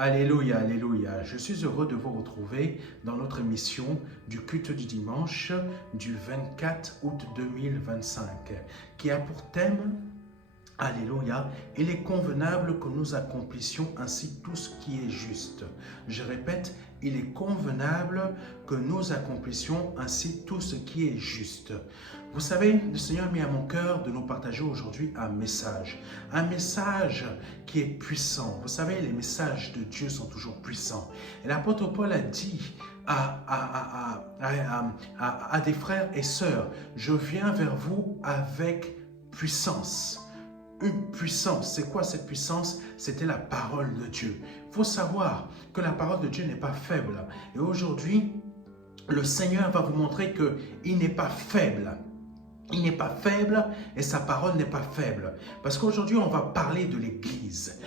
Alléluia, alléluia. Je suis heureux de vous retrouver dans notre émission du culte du dimanche du 24 août 2025 qui a pour thème, alléluia, il est convenable que nous accomplissions ainsi tout ce qui est juste. Je répète, il est convenable que nous accomplissions ainsi tout ce qui est juste. Vous savez, le Seigneur a mis à mon cœur de nous partager aujourd'hui un message qui est puissant. Vous savez, les messages de Dieu sont toujours puissants. Et l'apôtre Paul a dit à des frères et sœurs, je viens vers vous avec puissance. Une puissance. C'est quoi cette puissance? C'était la parole de Dieu. Il faut savoir que la parole de Dieu n'est pas faible. Et aujourd'hui, le Seigneur va vous montrer qu'il n'est pas faible. Il n'est pas faible et sa parole n'est pas faible. Parce qu'aujourd'hui, on va parler de l'Église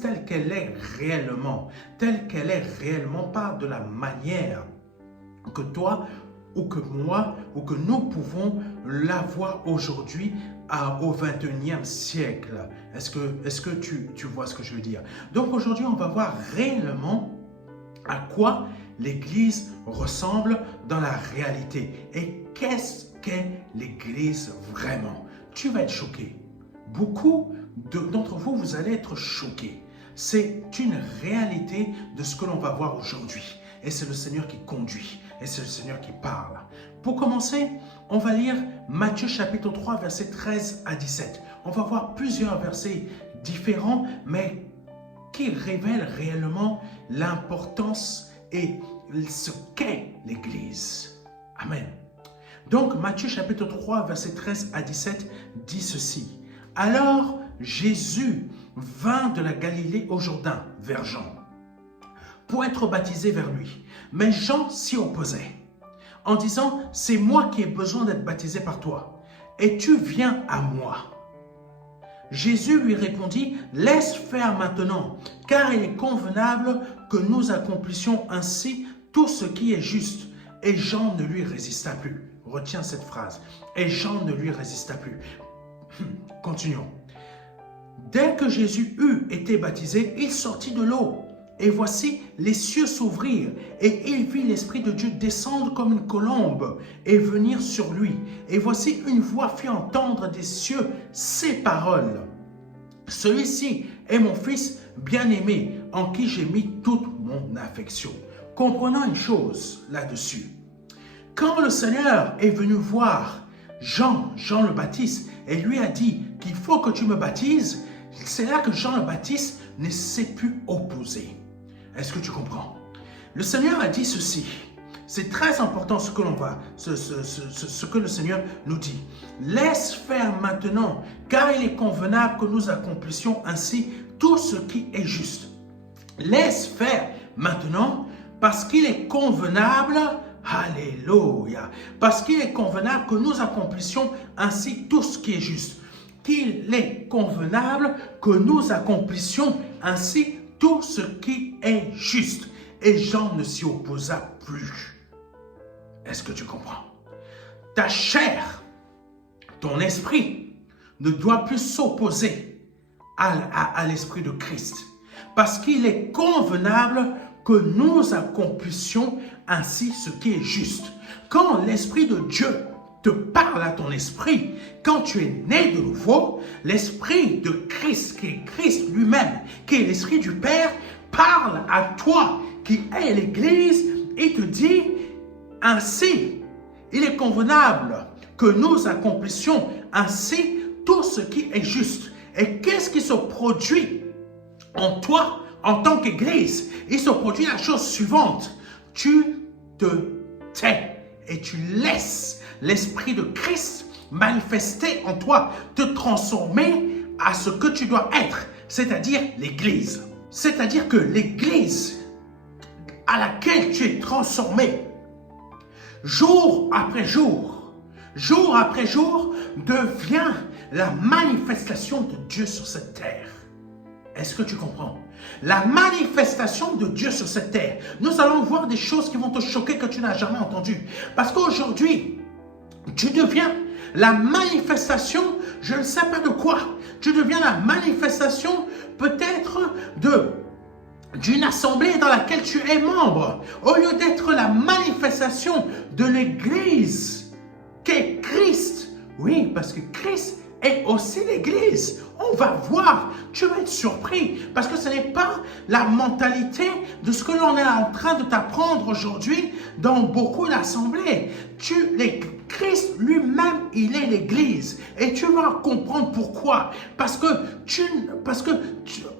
telle qu'elle est réellement. Pas de la manière que toi ou que moi ou que nous pouvons l'avoir aujourd'hui au 21e siècle. Est-ce que tu vois ce que je veux dire? Donc aujourd'hui, on va voir réellement à quoi l'Église ressemble dans la réalité. Et qu'est-ce qu'est l'Église vraiment? Tu vas être choqué. Beaucoup d'entre vous, vous allez être choqués. C'est une réalité de ce que l'on va voir aujourd'hui. Et c'est le Seigneur qui conduit. Et c'est le Seigneur qui parle. Pour commencer, on va lire Matthieu chapitre 3, versets 13 à 17. On va voir plusieurs versets différents, mais qui révèlent réellement l'importance et ce qu'est l'Église. Amen. Donc, Matthieu chapitre 3, versets 13 à 17 dit ceci. Alors, Jésus vint de la Galilée au Jourdain, vers Jean, pour être baptisé vers lui. Mais Jean s'y opposait, en disant, c'est moi qui ai besoin d'être baptisé par toi, et tu viens à moi. Jésus lui répondit, laisse faire maintenant, car il est convenable que nous accomplissions ainsi tout ce qui est juste. Et Jean ne lui résista plus. Retiens cette phrase. Et Jean ne lui résista plus. Continuons. Dès que Jésus eut été baptisé, il sortit de l'eau. Et voici, les cieux s'ouvrirent, et il vit l'Esprit de Dieu descendre comme une colombe et venir sur lui. Et voici, une voix fit entendre des cieux ces paroles. Celui-ci est mon Fils bien-aimé, en qui j'ai mis toute mon affection. Comprenons une chose là-dessus. Quand le Seigneur est venu voir Jean le Baptiste, et lui a dit qu'il faut que tu me baptises, c'est là que Jean le Baptiste ne s'est plus opposé. Est-ce que tu comprends? Le Seigneur a dit ceci. C'est très important ce que l'on va, ce que le Seigneur nous dit. Laisse faire maintenant, car il est convenable que nous accomplissions ainsi tout ce qui est juste. Laisse faire maintenant, parce qu'il est convenable, alléluia, parce qu'il est convenable que nous accomplissions ainsi tout ce qui est juste. Qu'il est convenable que nous accomplissions ainsi tout ce qui est juste. Et Jean ne s'y opposa plus. Est-ce que tu comprends? Ta chair, ton esprit ne doit plus s'opposer à l'esprit de Christ. Parce qu'il est convenable que nous accomplissions ainsi ce qui est juste. Quand l'Esprit de Dieu te parle à ton esprit, quand tu es né de nouveau, l'Esprit de Christ, qui est Christ lui-même, qui est l'Esprit du Père, parle à toi, qui est l'Église, et te dit, ainsi, il est convenable que nous accomplissions ainsi tout ce qui est juste. Et qu'est-ce qui se produit en toi, en tant qu'Église? Il se produit la chose suivante. Tu te tais et tu laisses l'Esprit de Christ manifester en toi, te transformer à ce que tu dois être, c'est-à-dire l'Église. C'est-à-dire que l'Église à laquelle tu es transformé, jour après jour, devient la manifestation de Dieu sur cette terre. Est-ce que tu comprends? La manifestation de Dieu sur cette terre. Nous allons voir des choses qui vont te choquer que tu n'as jamais entendues. Parce qu'aujourd'hui, tu deviens la manifestation, je ne sais pas de quoi. Tu deviens la manifestation peut-être d'une assemblée dans laquelle tu es membre, au lieu d'être la manifestation de l'Église qu'est Christ. Oui, parce que Christ est aussi l'Église. On va voir, tu vas être surpris, parce que ce n'est pas la mentalité de ce que l'on est en train de t'apprendre aujourd'hui dans beaucoup d'assemblées. Christ lui-même, il est l'Église. Et tu vas comprendre pourquoi. Parce que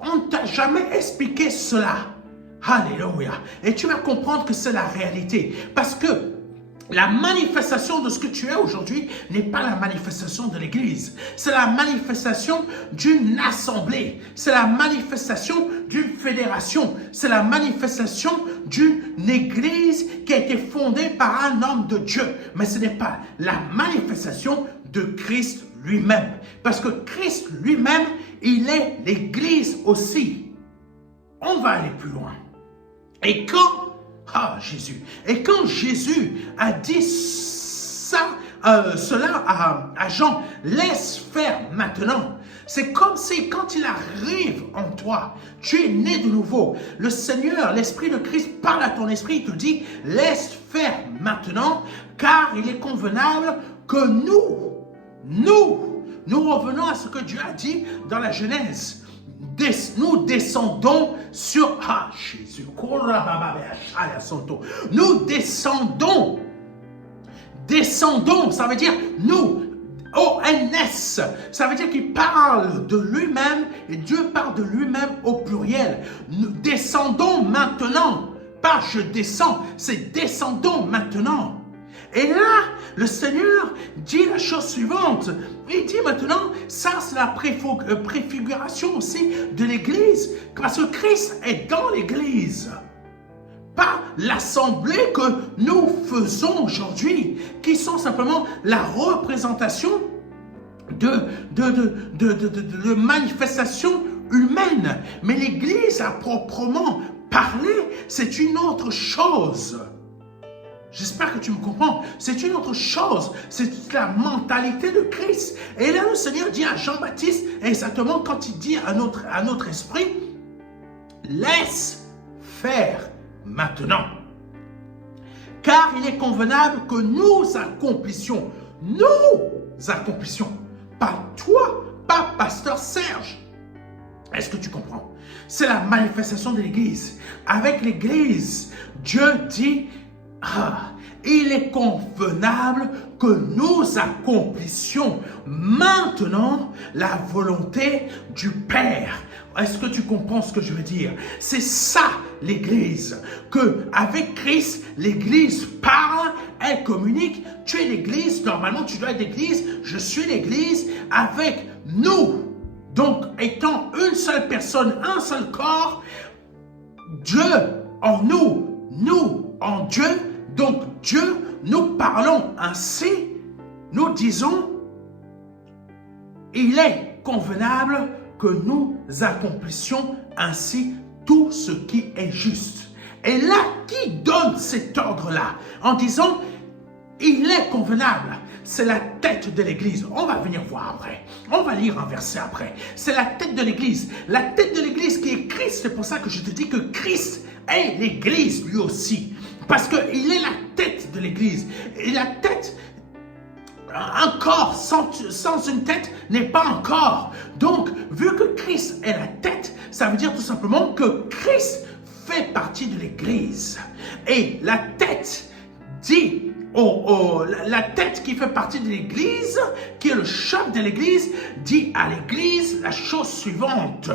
on ne t'a jamais expliqué cela. Alléluia. Et tu vas comprendre que c'est la réalité. Parce que la manifestation de ce que tu es aujourd'hui n'est pas la manifestation de l'Église. C'est la manifestation d'une assemblée. C'est la manifestation d'une fédération. C'est la manifestation d'une Église qui a été fondée par un homme de Dieu. Mais ce n'est pas la manifestation de Christ lui-même. Parce que Christ lui-même, il est l'Église aussi. On va aller plus loin. Et quand Jésus. Et quand Jésus a dit cela à Jean, laisse faire maintenant. C'est comme si quand il arrive en toi, tu es né de nouveau. Le Seigneur, l'Esprit de Christ parle à ton esprit, il te dit, laisse faire maintenant, car il est convenable que nous revenons à ce que Dieu a dit dans la Genèse. Nous descendons sur Jésus. Nous descendons, ça veut dire nous, ONS, ça veut dire qu'il parle de lui-même et Dieu parle de lui-même au pluriel. Nous descendons maintenant, pas je descends, c'est descendons maintenant. Et là, le Seigneur dit la chose suivante. Il dit maintenant, ça c'est la préfiguration aussi de l'Église. Parce que Christ est dans l'Église. Pas l'assemblée que nous faisons aujourd'hui, qui sont simplement la représentation de manifestations humaines. Mais l'Église à proprement parler, c'est une autre chose. J'espère que tu me comprends. C'est une autre chose. C'est la mentalité de Christ. Et là, le Seigneur dit à Jean-Baptiste, exactement quand il dit à notre esprit, laisse faire maintenant. Car il est convenable que nous accomplissions, pas toi, pas Pasteur Serge. Est-ce que tu comprends? C'est la manifestation de l'Église. Avec l'Église, Dieu dit, il est convenable que nous accomplissions maintenant la volonté du Père. Est-ce que tu comprends ce que je veux dire? C'est ça l'Église. Que avec Christ, l'Église parle, elle communique. Tu es l'Église, normalement tu dois être l'Église. Je suis l'Église avec nous. Donc étant une seule personne, un seul corps, Dieu en nous, nous en Dieu. Donc Dieu, nous parlons ainsi, nous disons, il est convenable que nous accomplissions ainsi tout ce qui est juste. Et là, qui donne cet ordre-là en disant, il est convenable? C'est la tête de l'Église. On va venir voir après. On va lire un verset après. C'est la tête de l'Église. La tête de l'Église qui est Christ. C'est pour ça que je te dis que Christ est l'Église lui aussi. Parce qu'il est la tête de l'Église. Et la tête, un corps sans une tête n'est pas un corps. Donc, vu que Christ est la tête, ça veut dire tout simplement que Christ fait partie de l'Église. Et la tête dit, la tête qui fait partie de l'Église, qui est le chef de l'Église, dit à l'Église la chose suivante.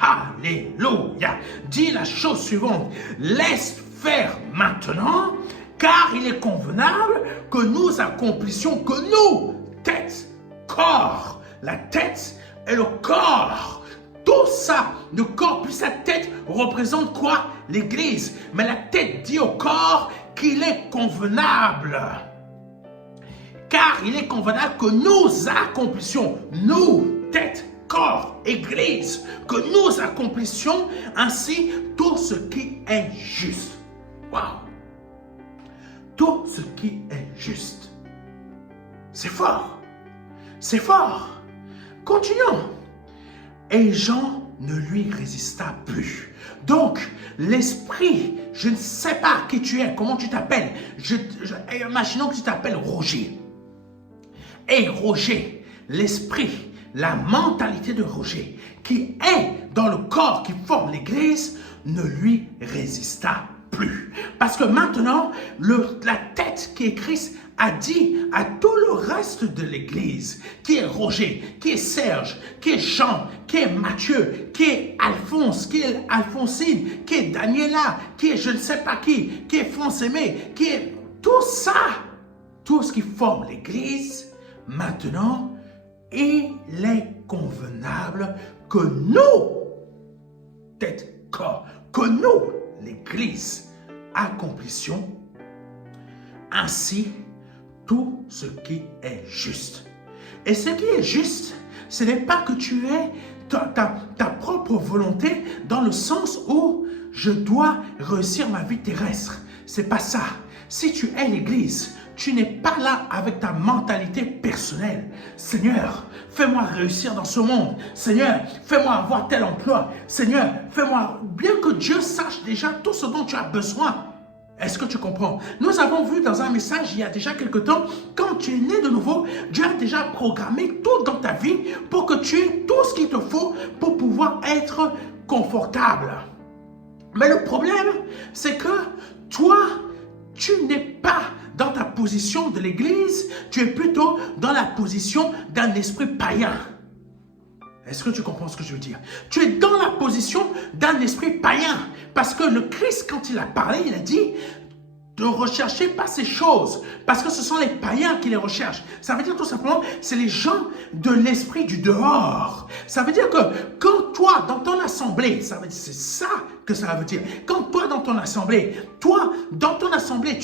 Alléluia. Dit la chose suivante. Laisse faire maintenant, car il est convenable que nous accomplissions, que nous, tête, corps, la tête et le corps, tout ça, le corps puis sa tête représente quoi? L'Église. Mais la tête dit au corps qu'il est convenable. Car il est convenable que nous accomplissions, nous, tête, corps, Église, que nous accomplissions ainsi tout ce qui est juste. Wow! Tout ce qui est juste. C'est fort. C'est fort. Continuons. Et Jean ne lui résista plus. Donc, l'esprit, je ne sais pas qui tu es, comment tu t'appelles. Imaginons que tu t'appelles Roger. Et Roger, l'esprit, la mentalité de Roger, qui est dans le corps qui forme l'Église, ne lui résista plus. Parce que maintenant, la tête qui est Christ a dit à tout le reste de l'Église, qui est Roger, qui est Serge, qui est Jean, qui est Mathieu, qui est Alphonse, qui est Alphonsine, qui est Daniela, qui est je ne sais pas qui est France-Aimé, qui est tout ça, tout ce qui forme l'Église, maintenant, il est convenable que nous, tête, corps, que nous, l'Église, accomplissions ainsi tout ce qui est juste. Et ce qui est juste, ce n'est pas que tu aies ta propre volonté dans le sens où je dois réussir ma vie terrestre. C'est pas ça. Si tu es l'Église, tu n'es pas là avec ta mentalité personnelle. Seigneur, fais-moi réussir dans ce monde. Seigneur, fais-moi avoir tel emploi. Seigneur, fais-moi... Bien que Dieu sache déjà tout ce dont tu as besoin. Est-ce que tu comprends? Nous avons vu dans un message il y a déjà quelque temps, quand tu es né de nouveau, Dieu a déjà programmé tout dans ta vie pour que tu aies tout ce qu'il te faut pour pouvoir être confortable. Mais le problème, c'est que toi, tu n'es pas dans ta position de l'Église, tu es plutôt dans la position d'un esprit païen. Est-ce que tu comprends ce que je veux dire? Tu es dans la position d'un esprit païen. Parce que le Christ, quand il a parlé, il a dit de rechercher pas ces choses. Parce que ce sont les païens qui les recherchent. Ça veut dire tout simplement, c'est les gens de l'esprit du dehors. Ça veut dire que quand toi, dans ton assemblée, c'est ça que ça veut dire. Quand toi, dans ton assemblée, tu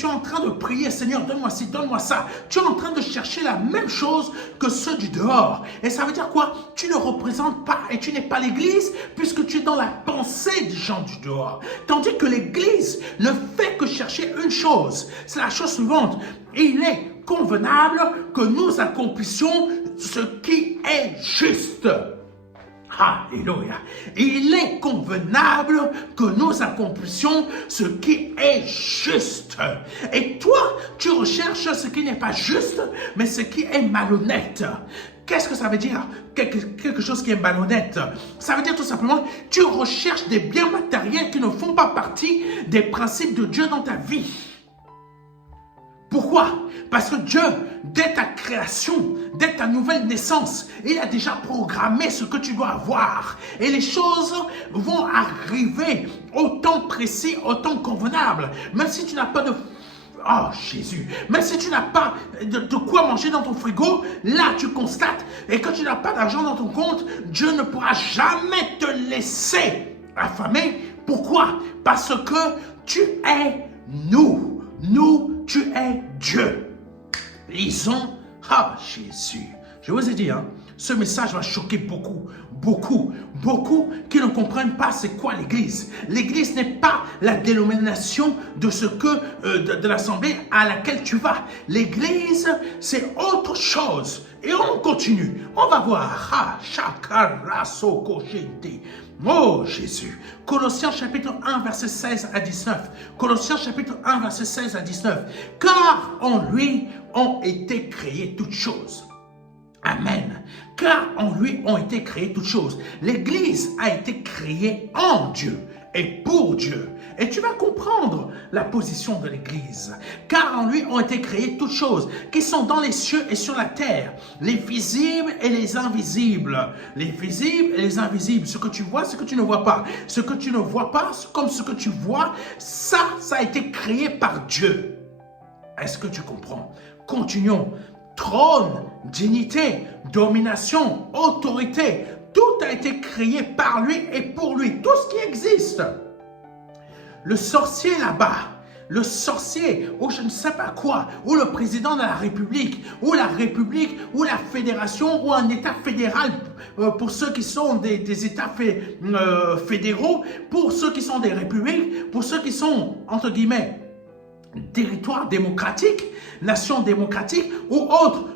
es en train de prier, Seigneur, donne-moi ci, donne-moi ça. Tu es en train de chercher la même chose que ceux du dehors. Et ça veut dire quoi? Tu ne représentes pas et tu n'es pas l'Église puisque tu es dans la pensée des gens du dehors. Tandis que l'Église ne fait que chercher une chose. C'est la chose suivante. Il est convenable que nous accomplissions ce qui est juste. Alléluia. Il est convenable que nous accomplissions ce qui est juste. Et toi, tu recherches ce qui n'est pas juste, mais ce qui est malhonnête. Qu'est-ce que ça veut dire? Quelque chose qui est malhonnête. Ça veut dire tout simplement, tu recherches des biens matériels qui ne font pas partie des principes de Dieu dans ta vie. Pourquoi? Parce que Dieu, dès ta création, dès ta nouvelle naissance, il a déjà programmé ce que tu dois avoir. Et les choses vont arriver au temps précis, au temps convenable. Même si tu n'as pas de... Oh Jésus, même si tu n'as pas de quoi manger dans ton frigo, là tu constates, et que tu n'as pas d'argent dans ton compte, Dieu ne pourra jamais te laisser affamer. Pourquoi? Parce que tu es nous. Nous, tu es Dieu. Lisons, Jésus. Je vous ai dit, ce message va choquer beaucoup qui ne comprennent pas c'est quoi l'Église. L'Église n'est pas la dénomination de ce que de l'assemblée à laquelle tu vas. L'Église, c'est autre chose. Et on continue. On va voir. Oh Jésus. Colossiens chapitre 1 verset 16 à 19. Colossiens chapitre 1 verset 16 à 19. Car en lui ont été créées toutes choses. Amen. Car en lui ont été créées toutes choses. L'Église a été créée en Dieu et pour Dieu. Et tu vas comprendre la position de l'Église. Car en lui ont été créées toutes choses qui sont dans les cieux et sur la terre, les visibles et les invisibles. Les visibles et les invisibles. Ce que tu vois, ce que tu ne vois pas. Ce que tu ne vois pas, comme ce que tu vois, ça a été créé par Dieu. Est-ce que tu comprends? Continuons. Trône, dignité, domination, autorité, tout a été créé par lui et pour lui, tout ce qui existe. Le sorcier là-bas, le sorcier ou je ne sais pas quoi, ou le président de la République, ou la fédération, ou un État fédéral, pour ceux qui sont des États fédéraux, pour ceux qui sont des républiques, pour ceux qui sont, entre guillemets, territoire démocratique, nation démocratique ou autres,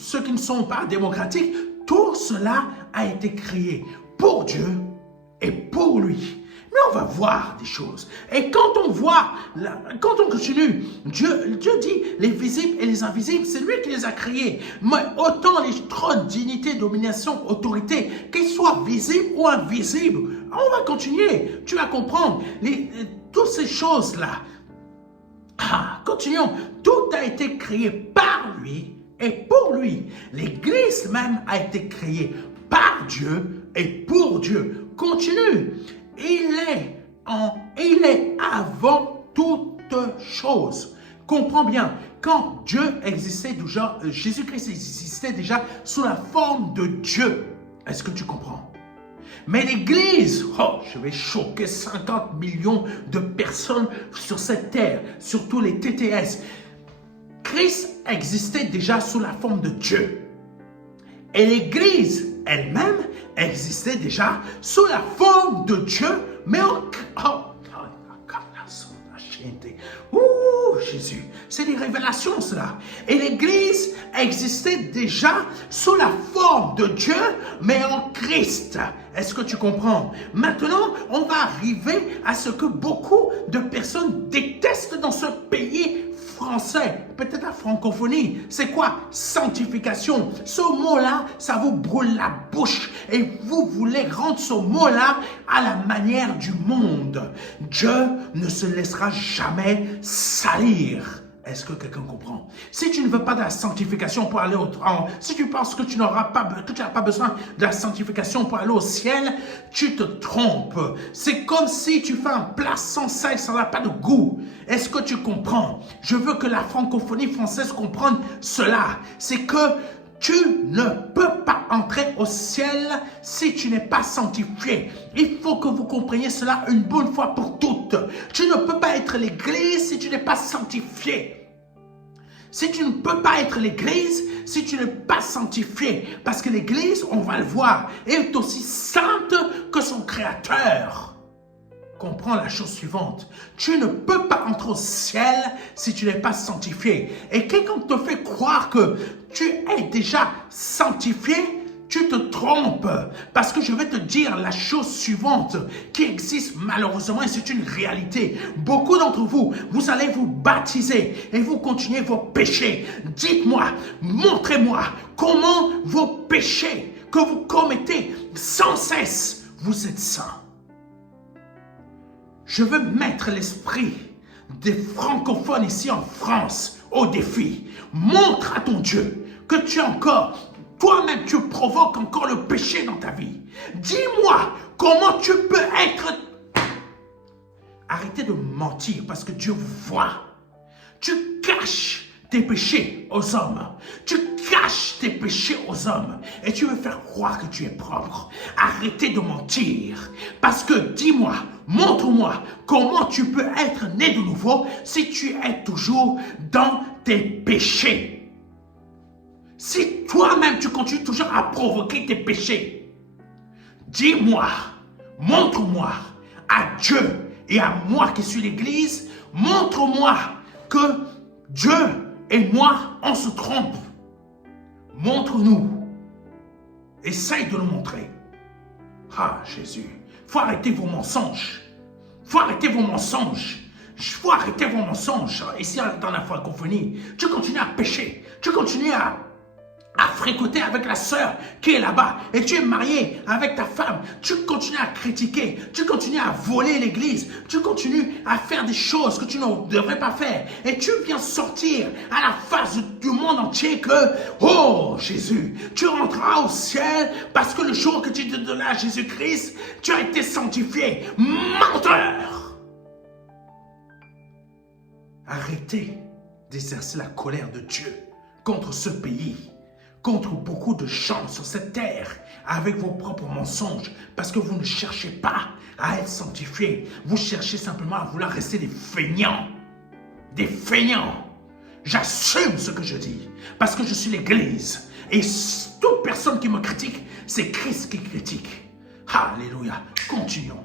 ceux qui ne sont pas démocratiques, tout cela a été créé pour Dieu et pour lui. Mais on va voir des choses. Et quand on voit, quand on continue, Dieu dit les visibles et les invisibles, c'est lui qui les a créés. Mais autant les trônes, dignité, domination, autorité, qu'ils soient visibles ou invisibles, on va continuer. Tu vas comprendre. Toutes ces choses-là. Continuons. Tout a été créé par lui et pour lui. L'Église même a été créée par Dieu et pour Dieu. Continue. Il est avant toute chose. Comprends bien, quand Dieu existait déjà, Jésus-Christ existait déjà sous la forme de Dieu. Est-ce que tu comprends? Mais l'Église, je vais choquer 50 millions de personnes sur cette terre, surtout les TTS. Christ existait déjà sous la forme de Dieu. Et l'Église elle-même existait déjà sous la forme de Dieu, mais Jésus, c'est des révélations cela. Et l'Église existait déjà sous la forme de Dieu, mais en Christ. Est-ce que tu comprends? Maintenant, on va arriver à ce que beaucoup de personnes détestent dans ce pays français, peut-être la francophonie. C'est quoi? Sanctification. Ce mot-là, ça vous brûle la bouche et vous voulez rendre ce mot-là à la manière du monde. Dieu ne se laissera jamais salir. Est-ce que quelqu'un comprend? Si tu ne veux pas de la sanctification pour aller si tu penses que tu n'as pas besoin de la sanctification pour aller au ciel, tu te trompes. C'est comme si tu fais un plat sans sel, ça n'a pas de goût. Est-ce que tu comprends? Je veux que la francophonie française comprenne cela. C'est que tu ne peux pas entrer au ciel si tu n'es pas sanctifié. Il faut que vous compreniez cela une bonne fois pour toutes. Tu ne peux pas être l'Église si tu n'es pas sanctifié. Si tu ne peux pas être l'Église, si tu n'es pas sanctifié, parce que l'Église, on va le voir, est aussi sainte que son Créateur. Comprends la chose suivante. Tu ne peux pas entrer au ciel si tu n'es pas sanctifié. Et quelqu'un te fait croire que tu es déjà sanctifié, tu te trompes. Parce que je vais te dire la chose suivante qui existe malheureusement et c'est une réalité. Beaucoup d'entre vous, vous allez vous baptiser et vous continuez vos péchés. Dites-moi, montrez-moi comment vos péchés que vous commettez sans cesse, vous êtes saints. Je veux mettre l'esprit des francophones ici en France au défi. Montre à ton Dieu que tu es encore, toi-même tu provoques encore le péché dans ta vie. Dis-moi comment tu peux être... Arrêtez de mentir parce que Dieu vous voit. Tu caches tes péchés aux hommes. Tu caches tes péchés aux hommes et tu veux faire croire que tu es propre. Arrêtez de mentir parce que dis-moi, montre-moi comment tu peux être né de nouveau si tu es toujours dans tes péchés. Si toi-même tu continues toujours à provoquer tes péchés, dis-moi, montre-moi à Dieu et à moi qui suis l'Église, montre-moi que Dieu et moi, on se trompe. Montre-nous. Essaye de nous montrer. Ah, Jésus. Il faut arrêter vos mensonges. Il faut arrêter vos mensonges. Il faut arrêter vos mensonges. Ici, dans la francophonie, tu continues à pécher. Tu continues à fréquenter avec la sœur qui est là-bas et tu es marié avec ta femme, tu continues à critiquer, tu continues à voler l'église, tu continues à faire des choses que tu ne devrais pas faire et tu viens sortir à la face du monde entier que, oh Jésus, tu rentreras au ciel parce que le jour que tu te donnes à Jésus-Christ, tu as été sanctifié. Menteur! Arrêtez d'exercer la colère de Dieu contre ce pays, contre beaucoup de gens sur cette terre avec vos propres mensonges parce que vous ne cherchez pas à être sanctifiés. Vous cherchez simplement à vouloir rester des feignants. Des feignants. J'assume ce que je dis parce que je suis l'Église. Et toute personne qui me critique, c'est Christ qui critique. Alléluia. Continuons.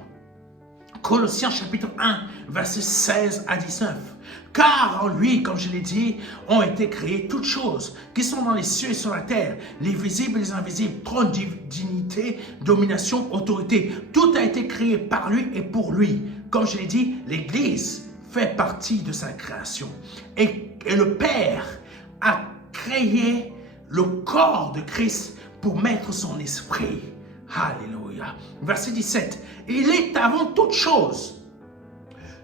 Colossiens chapitre 1, versets 16 à 19. Car en lui, comme je l'ai dit, ont été créées toutes choses qui sont dans les cieux et sur la terre, les visibles et les invisibles, trône, dignité, domination, autorité. Tout a été créé par lui et pour lui. Comme je l'ai dit, l'Église fait partie de sa création. Et le Père a créé le corps de Christ pour mettre son esprit. Alléluia. Verset 17. Il est avant toute chose.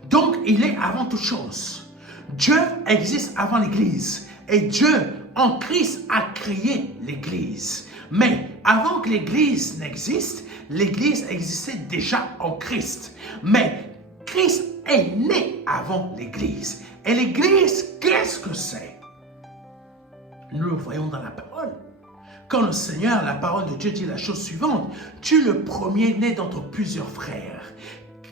Donc, il est avant toute chose. Dieu existe avant l'Église. Et Dieu, en Christ, a créé l'Église. Mais avant que l'Église n'existe, l'Église existait déjà en Christ. Mais Christ est né avant l'Église. Et l'Église, qu'est-ce que c'est? Nous le voyons dans la parole. Quand le Seigneur, la parole de Dieu dit la chose suivante, tu es le premier-né d'entre plusieurs frères.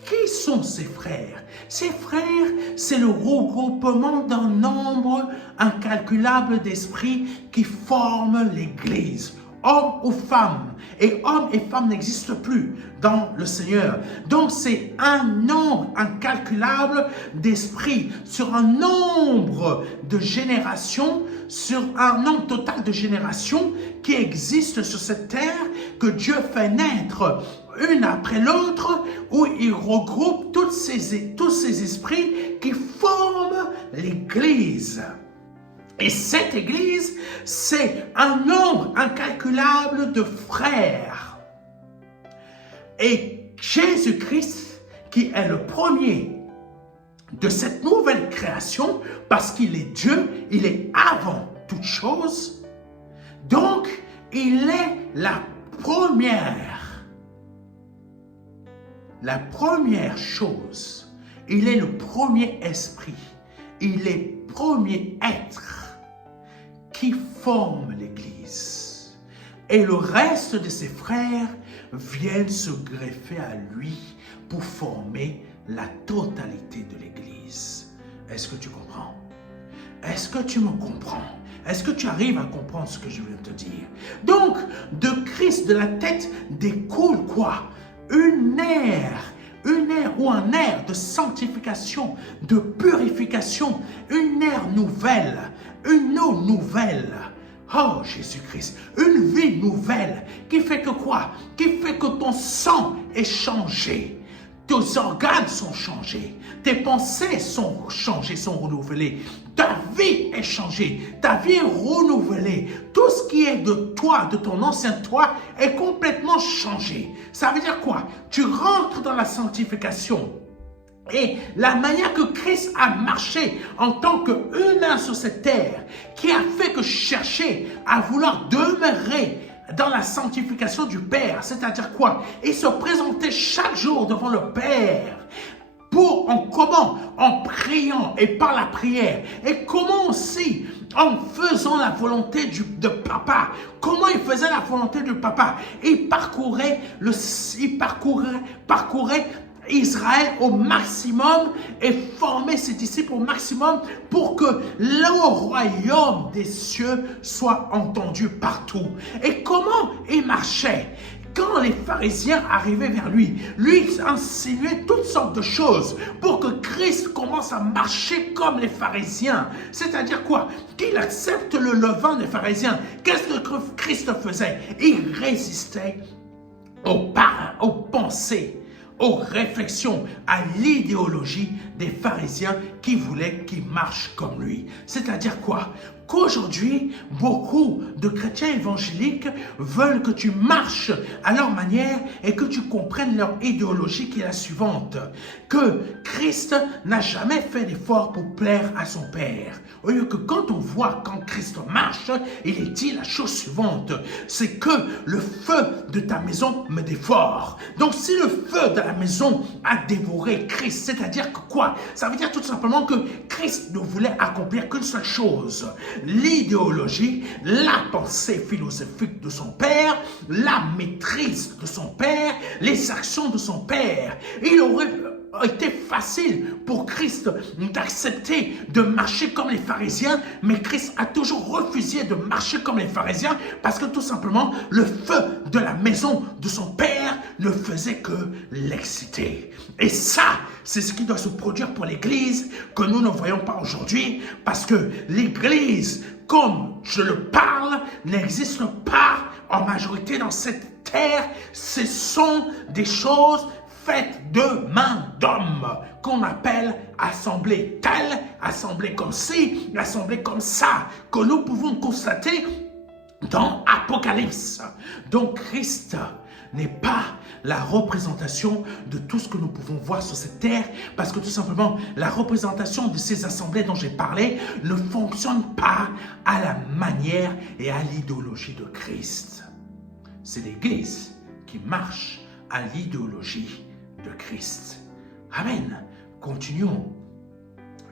Qui sont ces frères? Ces frères, c'est le regroupement d'un nombre incalculable d'esprits qui forment l'Église. Hommes ou femmes. Et hommes et femmes n'existent plus dans le Seigneur. Donc c'est un nombre incalculable d'esprits sur un nombre de générations, sur un nombre total de générations qui existent sur cette terre que Dieu fait naître une après l'autre, où il regroupe tous ces esprits qui forment l'Église. Et cette Église, c'est un nombre incalculable de frères. Et Jésus-Christ, qui est le premier de cette nouvelle création, parce qu'il est Dieu, il est avant toute chose, donc il est la première chose. Il est le premier esprit, il est le premier être qui forme l'Église. Et le reste de ses frères viennent se greffer à lui pour former la totalité de l'Église. Est-ce que tu comprends? Est-ce que tu me comprends? Est-ce que tu arrives à comprendre ce que je viens de te dire? Donc, de Christ, de la tête, découle quoi? Une ère ou un air de sanctification, de purification, une ère nouvelle, une eau nouvelle. Oh Jésus-Christ, une vie nouvelle qui fait que quoi? Qui fait que ton sang est changé. Tes organes sont changés, tes pensées sont changées, sont renouvelées, ta vie est changée, ta vie est renouvelée. Tout ce qui est de toi, de ton ancien toi, est complètement changé. Ça veut dire quoi? Tu rentres dans la sanctification. Et la manière que Christ a marché en tant qu'humain sur cette terre, qui a fait que chercher à vouloir demeurer dans la sanctification du Père, c'est-à-dire quoi? Il se présentait chaque jour devant le Père. Comment? En priant et par la prière. Et comment aussi? En faisant la volonté de Papa. Comment il faisait la volonté du Papa? Il parcourait Israël au maximum et formait ses disciples au maximum pour que le royaume des cieux soit entendu partout. Et comment il marchait? Quand les pharisiens arrivaient vers lui insinuait toutes sortes de choses pour que Christ commence à marcher comme les pharisiens. C'est-à-dire quoi? Qu'il accepte le levain des pharisiens. Qu'est-ce que Christ faisait? Il résistait aux pensées, aux réflexions, à l'idéologie des pharisiens qui voulaient qu'il marche comme lui. C'est-à-dire quoi? Qu'aujourd'hui, beaucoup de chrétiens évangéliques veulent que tu marches à leur manière et que tu comprennes leur idéologie qui est la suivante. Que Christ n'a jamais fait d'effort pour plaire à son Père. Au lieu que quand on voit quand Christ marche, il est dit la chose suivante. C'est que le feu de ta maison me dévore. Donc si le feu de la maison a dévoré Christ, c'est-à-dire que quoi? Ça veut dire tout simplement que Christ ne voulait accomplir qu'une seule chose. L'idéologie, la pensée philosophique de son Père, la maîtrise de son Père, les actions de son Père. Il aurait été facile pour Christ d'accepter de marcher comme les pharisiens, mais Christ a toujours refusé de marcher comme les pharisiens parce que tout simplement, le feu de la maison de son Père ne faisait que l'exciter. Et ça, c'est ce qui doit se produire pour l'Église que nous ne voyons pas aujourd'hui parce que l'Église, comme je le parle, n'existe pas en majorité dans cette terre. Ce sont des choses faites de main d'homme, qu'on appelle assemblée telle, assemblée comme ci, assemblée comme ça, que nous pouvons constater dans Apocalypse. Donc Christ n'est pas la représentation de tout ce que nous pouvons voir sur cette terre, parce que tout simplement, la représentation de ces assemblées dont j'ai parlé ne fonctionne pas à la manière et à l'idéologie de Christ. C'est l'Église qui marche à l'idéologie de Christ. Amen. Continuons.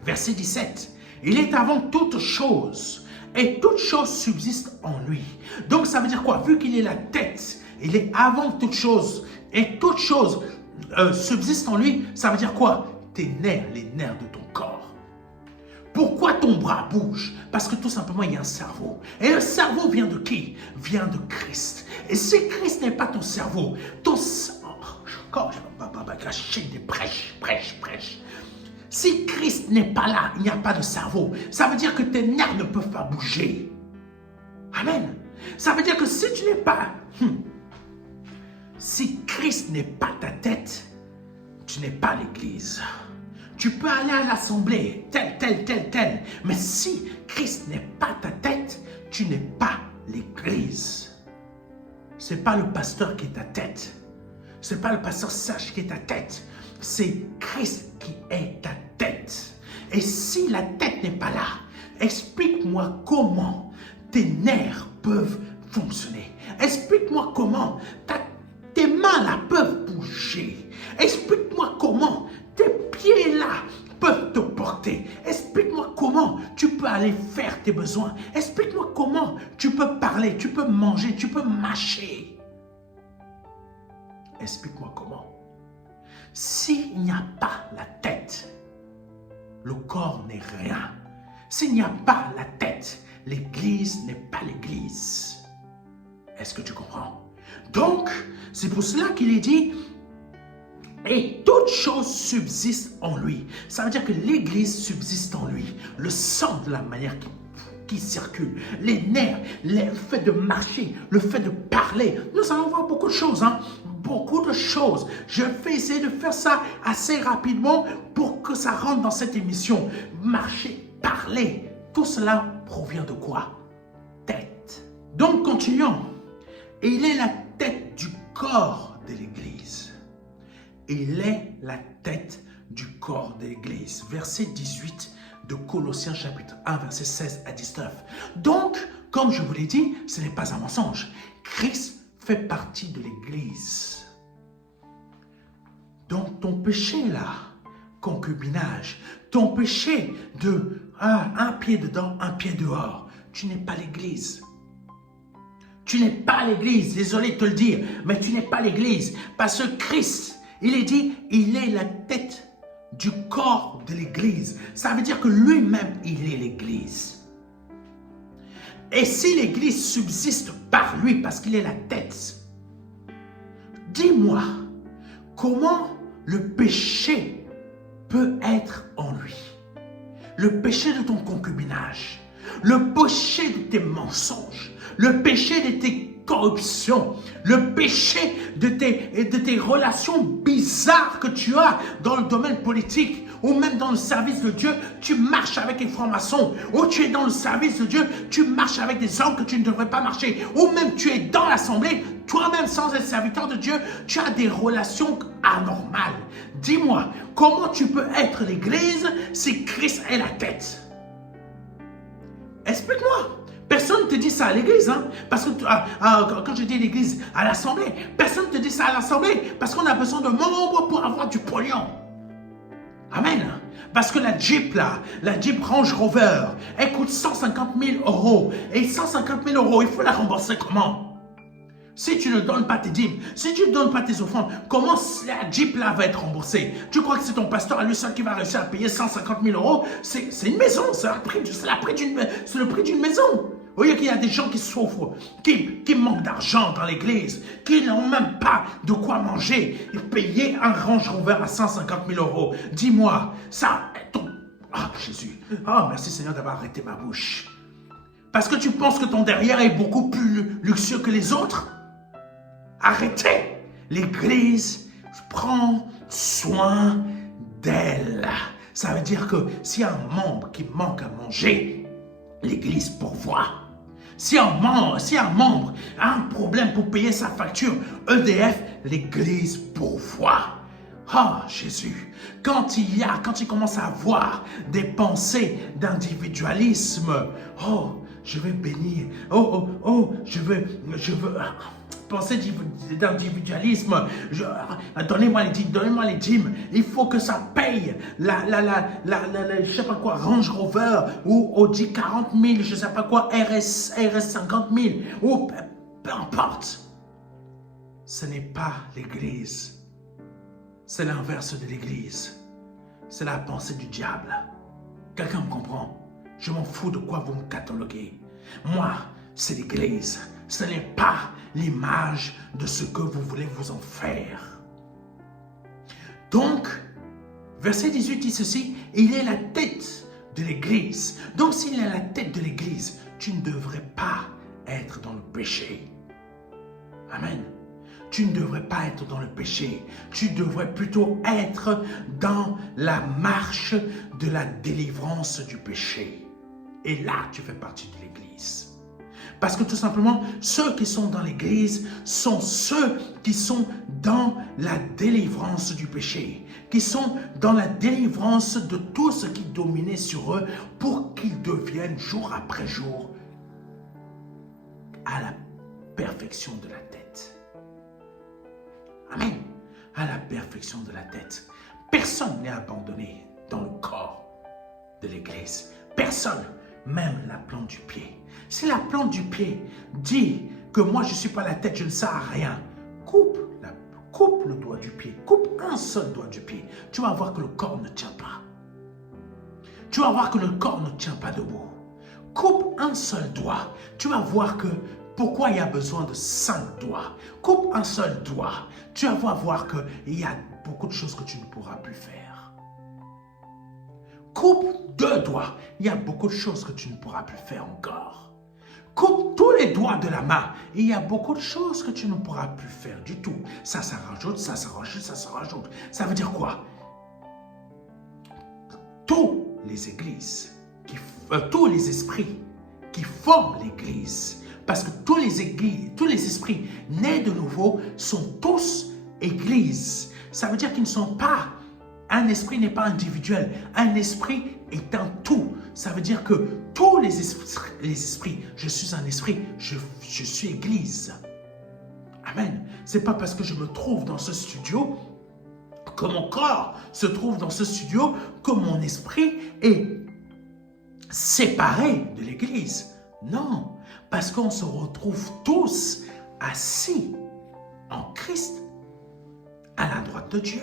Verset 17. Il est avant toute chose, et toute chose subsiste en lui. Donc ça veut dire quoi? Vu qu'il est la tête, il est avant toute chose, et toute chose subsiste en lui, ça veut dire quoi? Tes nerfs, les nerfs de ton corps. Pourquoi ton bras bouge? Parce que tout simplement, il y a un cerveau. Et le cerveau vient de qui? Vient de Christ. Et si Christ n'est pas ton cerveau, prêche. Si Christ n'est pas là, il n'y a pas de cerveau. Ça veut dire que tes nerfs ne peuvent pas bouger. Amen. Ça veut dire que si tu n'es pas... Si Christ n'est pas ta tête, tu n'es pas l'Église. Tu peux aller à l'assemblée, tel. Mais si Christ n'est pas ta tête, tu n'es pas l'Église. Ce n'est pas le pasteur qui est ta tête. Ce n'est pas le pasteur Serge qui est ta tête. C'est Christ qui est ta tête. Et si la tête n'est pas là, explique-moi comment tes nerfs peuvent fonctionner. Explique-moi comment tes mains là peuvent bouger. Explique-moi comment tes pieds là peuvent te porter. Explique-moi comment tu peux aller faire tes besoins. Explique-moi comment tu peux parler, tu peux manger, tu peux mâcher. Explique-moi comment. S'il n'y a pas la tête, le corps n'est rien. S'il n'y a pas la tête, l'Église n'est pas l'Église. Est-ce que tu comprends? Donc, c'est pour cela qu'il est dit, et toute chose subsiste en lui. Ça veut dire que l'Église subsiste en lui. Le sang de la manière qui circule, les nerfs, le fait de marcher, le fait de parler. Nous allons voir beaucoup de choses, beaucoup de choses. Je vais essayer de faire ça assez rapidement pour que ça rentre dans cette émission. Marcher, parler, tout cela provient de quoi? Tête. Donc, continuons. Il est la tête du corps de l'Église. Il est la tête du corps de l'Église. Verset 18 de Colossiens chapitre 1, verset 16 à 19. Donc, comme je vous l'ai dit, ce n'est pas un mensonge. Christ fait partie de l'Église. Donc, ton péché là, concubinage, ton péché de un pied dedans, un pied dehors, tu n'es pas l'Église. Tu n'es pas l'Église, désolé de te le dire, mais tu n'es pas l'Église. Parce que Christ, il est dit, il est la tête du corps de l'Église. Ça veut dire que lui-même, il est l'Église. Et si l'Église subsiste par lui, parce qu'il est la tête, dis-moi, comment le péché peut être en lui? Le péché de ton concubinage, le péché de tes mensonges, le péché de tes corruptions, le péché de tes relations bizarres que tu as dans le domaine politique ou même dans le service de Dieu, tu marches avec les francs-maçons, ou tu es dans le service de Dieu, tu marches avec des hommes que tu ne devrais pas marcher, ou même tu es dans l'assemblée, toi-même sans être serviteur de Dieu, tu as des relations anormales. Dis-moi, comment tu peux être l'Église si Christ est la tête? Explique-moi. Personne ne te dit ça à l'église, parce que quand je dis l'église, à l'assemblée, personne ne te dit ça à l'assemblée, parce qu'on a besoin de membres pour avoir du pognon. Amen. Parce que la Jeep là, la Jeep Range Rover, elle coûte 150 000 €. Et 150 000 €, il faut la rembourser comment? Si tu ne donnes pas tes dîmes, si tu ne donnes pas tes offrandes, comment la Jeep là va être remboursée? Tu crois que c'est ton pasteur à lui seul qui va réussir à payer 150 000 euros? C'est une maison, c'est le prix d'une maison. Vous voyez qu'il y a des gens qui souffrent, qui manquent d'argent dans l'église, qui n'ont même pas de quoi manger et payer un Range Rover à 150 000 euros. Dis-moi, ça, ah Jésus, ah merci Seigneur d'avoir arrêté ma bouche. Parce que tu penses que ton derrière est beaucoup plus luxueux que les autres? Arrêtez! L'église prend soin d'elle. Ça veut dire que s'il y a un membre qui manque à manger, l'église pourvoit. Si un membre a un problème pour payer sa facture EDF, l'église pourvoit. Ah, Jésus, quand il commence à avoir des pensées d'individualisme, oh, je vais bénir, je veux penser d'individualisme, donnez-moi les dîmes, il faut que ça paye je sais pas quoi, Range Rover, ou Audi 40 000, je sais pas quoi, RS 50 000, ou peu importe. Ce n'est pas l'église. C'est l'inverse de l'église. C'est la pensée du diable. Quelqu'un me comprend? Je m'en fous de quoi vous me cataloguez. Moi, c'est l'église. Ce n'est pas l'image de ce que vous voulez vous en faire. Donc, verset 18 dit ceci, il est la tête de l'église. Donc, s'il est la tête de l'église, tu ne devrais pas être dans le péché. Amen. Tu ne devrais pas être dans le péché. Tu devrais plutôt être dans la marche de la délivrance du péché. Et là, tu fais partie de l'église. Parce que tout simplement, ceux qui sont dans l'église sont ceux qui sont dans la délivrance du péché, qui sont dans la délivrance de tout ce qui dominait sur eux pour qu'ils deviennent jour après jour à la perfection de la tête. Amen. À la perfection de la tête. Personne n'est abandonné dans le corps de l'église. Personne, même la plante du pied. Si la plante du pied dit que moi je ne suis pas la tête, je ne sers à rien, coupe le doigt du pied, coupe un seul doigt du pied. Tu vas voir que le corps ne tient pas. Tu vas voir que le corps ne tient pas debout. Coupe un seul doigt. Tu vas voir que pourquoi il y a besoin de 5 doigts. Coupe un seul doigt. Tu vas voir qu'il y a beaucoup de choses que tu ne pourras plus faire. Coupe 2 doigts. Il y a beaucoup de choses que tu ne pourras plus faire encore. Coupe tous les doigts de la main. Il y a beaucoup de choses que tu ne pourras plus faire du tout. Ça rajoute, ça rajoute, ça rajoute. Ça veut dire quoi? Tous les esprits qui forment l'église, parce que tous les esprits nés de nouveau sont tous églises. Ça veut dire qu'ils ne sont pas, un esprit n'est pas individuel, un esprit est un tout. Ça veut dire que tous les esprits, je suis un esprit, je suis église. Amen. C'est pas parce que je me trouve dans ce studio, que mon corps se trouve dans ce studio, que mon esprit est séparé de l'église. Non, parce qu'on se retrouve tous assis en Christ, à la droite de Dieu.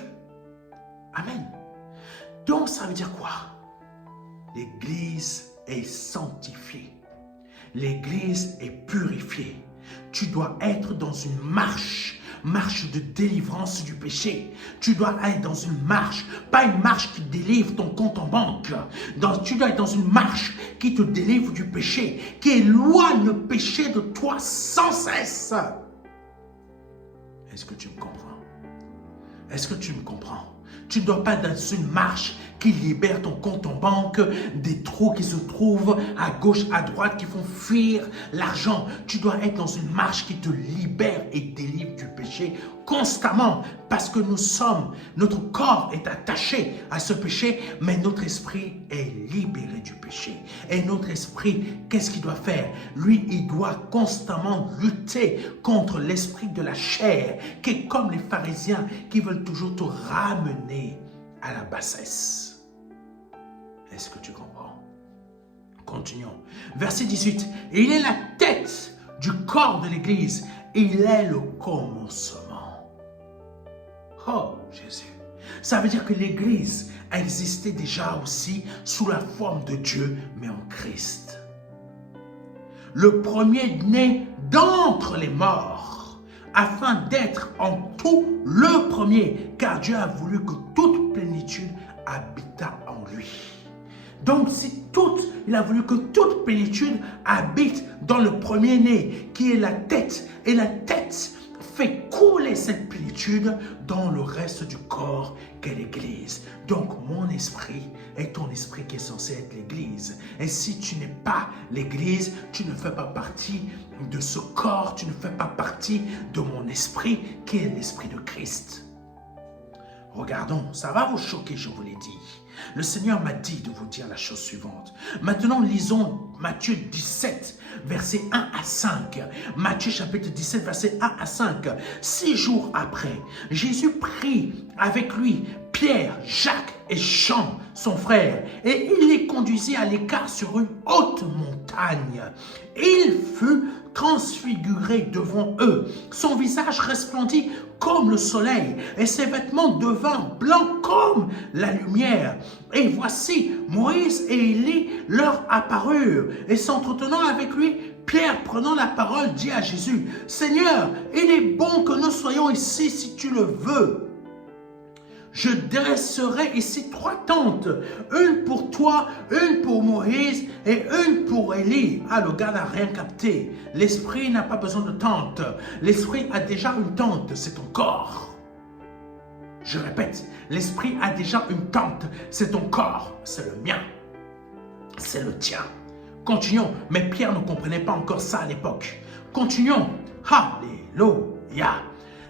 Amen. Donc ça veut dire quoi? L'église est sanctifiée. L'église est purifiée. Tu dois être dans une marche de délivrance du péché. Tu dois être dans une marche, pas une marche qui délivre ton compte en banque. Tu dois être dans une marche qui te délivre du péché, qui éloigne le péché de toi sans cesse. Est-ce que tu me comprends? Est-ce que tu me comprends? Tu ne dois pas être dans une marche qui libère ton compte en banque des trous qui se trouvent à gauche, à droite, qui font fuir l'argent. Tu dois être dans une marche qui te libère et délivre du péché constamment, parce que notre corps est attaché à ce péché, mais notre esprit est libéré du péché. Et notre esprit, qu'est-ce qu'il doit faire? Lui, il doit constamment lutter contre l'esprit de la chair, qui est comme les pharisiens qui veulent toujours te ramener à la bassesse. Est-ce que tu comprends? Continuons. Verset 18. Il est la tête du corps de l'église. Il est le commencement. Oh, Jésus. Ça veut dire que l'Église existait déjà aussi sous la forme de Dieu, mais en Christ. Le premier-né d'entre les morts, afin d'être en tout le premier, car Dieu a voulu que toute plénitude habitât en lui. Donc, il a voulu que toute plénitude habite dans le premier-né, qui est la tête, et la tête fait couler cette plénitude dans le reste du corps qu'est l'Église. Donc, mon esprit est ton esprit qui est censé être l'Église. Et si tu n'es pas l'Église, tu ne fais pas partie de ce corps, tu ne fais pas partie de mon esprit qui est l'esprit de Christ. Regardons, ça va vous choquer, je vous l'ai dit. Le Seigneur m'a dit de vous dire la chose suivante. Maintenant, lisons Matthieu 17, versets 1 à 5. Matthieu chapitre 17, versets 1 à 5. 6 jours après, Jésus prit avec lui Pierre, Jacques et Jean, son frère, et il les conduisit à l'écart sur une haute montagne. Il fut transfiguré devant eux. Son visage resplendit comme le soleil, et ses vêtements devinrent blancs comme la lumière. Et voici, Moïse et Élie leur apparurent, et s'entretenant avec lui, Pierre, prenant la parole, dit à Jésus, « Seigneur, il est bon que nous soyons ici si tu le veux. Je dresserai ici 3 tentes, une pour toi, une pour Moïse et une pour Élie. » Ah, le gars n'a rien capté. L'esprit n'a pas besoin de tente. L'esprit a déjà une tente, c'est ton corps. Je répète, l'esprit a déjà une tente, c'est ton corps, c'est le mien, c'est le tien. Continuons, mais Pierre ne comprenait pas encore ça à l'époque. Continuons. Alléluia.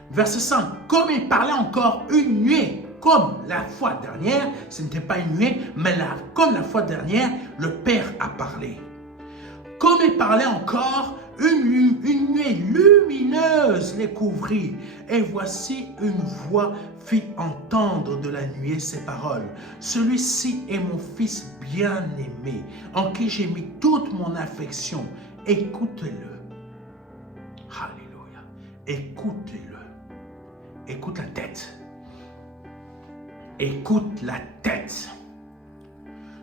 Verset 5. Comme il parlait encore une nuée, comme la fois dernière, ce n'était pas une nuée, mais comme la fois dernière, le Père a parlé. Comme il parlait encore, une nuée lumineuse les couvrit. Et voici une voix fit entendre de la nuée ces paroles. Celui-ci est mon fils bien-aimé, en qui j'ai mis toute mon affection. Écoutez-le. Alléluia. Écoutez-le. Écoute la tête. Écoute la tête.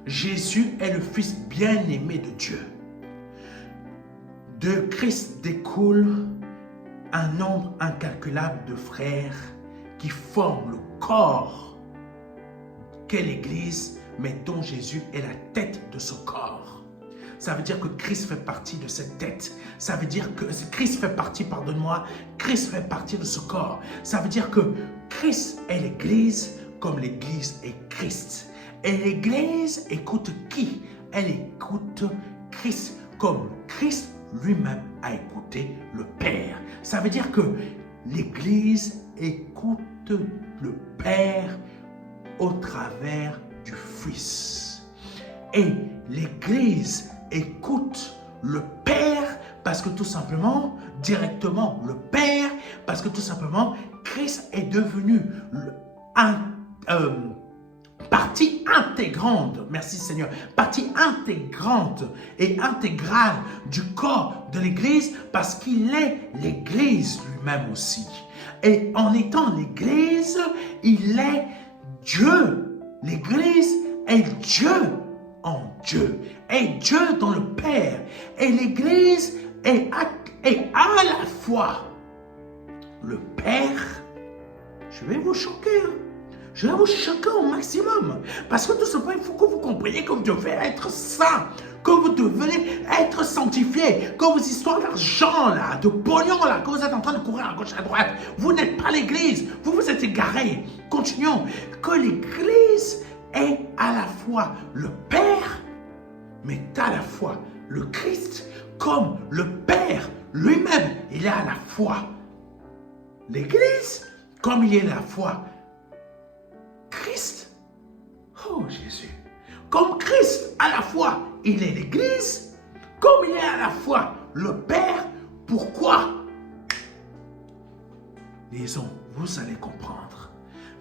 Jésus est le fils bien-aimé de Dieu. De Christ découle un nombre incalculable de frères qui forment le corps qu'est l'Église, mais dont Jésus est la tête de ce corps. Ça veut dire que Christ fait partie de cette tête. Ça veut dire que Christ fait partie, pardonne-moi, Christ fait partie de ce corps. Ça veut dire que Christ est l'Église comme l'Église est Christ. Et l'Église écoute qui? Elle écoute Christ comme Christ lui-même a écouté le Père. Ça veut dire que l'Église écoute le Père au travers du Fils. Et l'Église écoute le Père parce que tout simplement, directement le Père, parce que tout simplement, Christ est devenu partie intégrante, merci Seigneur, partie intégrante et intégrale du corps de l'Église parce qu'il est l'Église lui-même aussi. Et en étant l'Église, il est Dieu. L'Église est Dieu en Dieu, est Dieu dans le Père. Et l'Église est à la fois le Père. Je vais vous choquer, hein. Je vais vous choquer au maximum. Parce que tout simplement, il faut que vous compreniez que vous devez être saint, que vous devez être sanctifié, que vos histoires d'argent, là, de pognon, là, que vous êtes en train de courir à gauche, à droite, vous n'êtes pas l'Église, vous vous êtes égarés. Continuons. Que l'Église est à la fois le Père, mais à la fois le Christ, comme le Père lui-même, il est à la fois l'Église, comme il est à la fois Christ. Oh Jésus. Comme Christ, à la fois, il est l'Église, comme il est à la fois le Père. Pourquoi? Lisons, vous allez comprendre.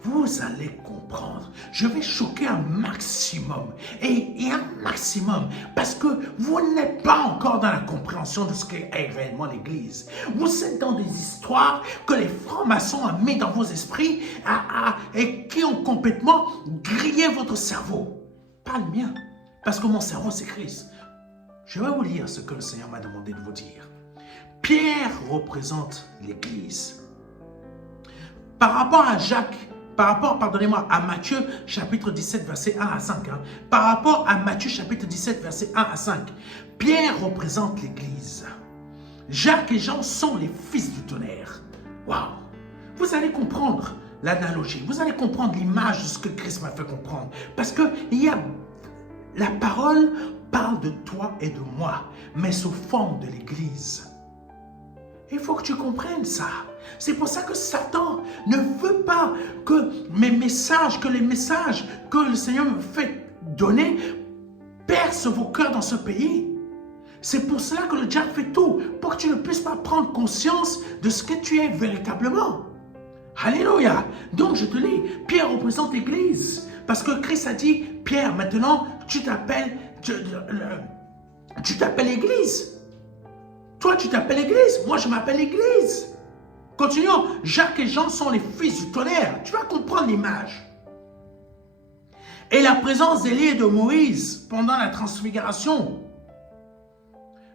vous allez comprendre. Je vais choquer un maximum et un maximum parce que vous n'êtes pas encore dans la compréhension de ce qu'est réellement l'Église. Vous êtes dans des histoires que les francs-maçons ont mis dans vos esprits et qui ont complètement grillé votre cerveau. Pas le mien, parce que mon cerveau c'est Christ. Je vais vous lire ce que le Seigneur m'a demandé de vous dire. Pierre représente l'Église. Par rapport à à Matthieu chapitre 17 verset 1 à 5. Par rapport à Matthieu chapitre 17 verset 1 à 5. Pierre représente l'Église. Jacques et Jean sont les fils du tonnerre. Waouh! Vous allez comprendre l'analogie. Vous allez comprendre l'image de ce que Christ m'a fait comprendre. Parce que la parole parle de toi et de moi, mais sous forme de l'Église. Il faut que tu comprennes ça. C'est pour ça que Satan ne veut pas que les messages que le Seigneur me fait donner percent vos cœurs dans ce pays. C'est pour cela que le diable fait tout, pour que tu ne puisses pas prendre conscience de ce que tu es véritablement. Alléluia. Donc je te lis, Pierre représente l'Église. Parce que Christ a dit, Pierre, maintenant, tu t'appelles Église. Toi, tu t'appelles Église. Moi, je m'appelle Église. Continuons. Jacques et Jean sont les fils du tonnerre. Tu vas comprendre l'image. Et la présence d'Élie et de Moïse pendant la transfiguration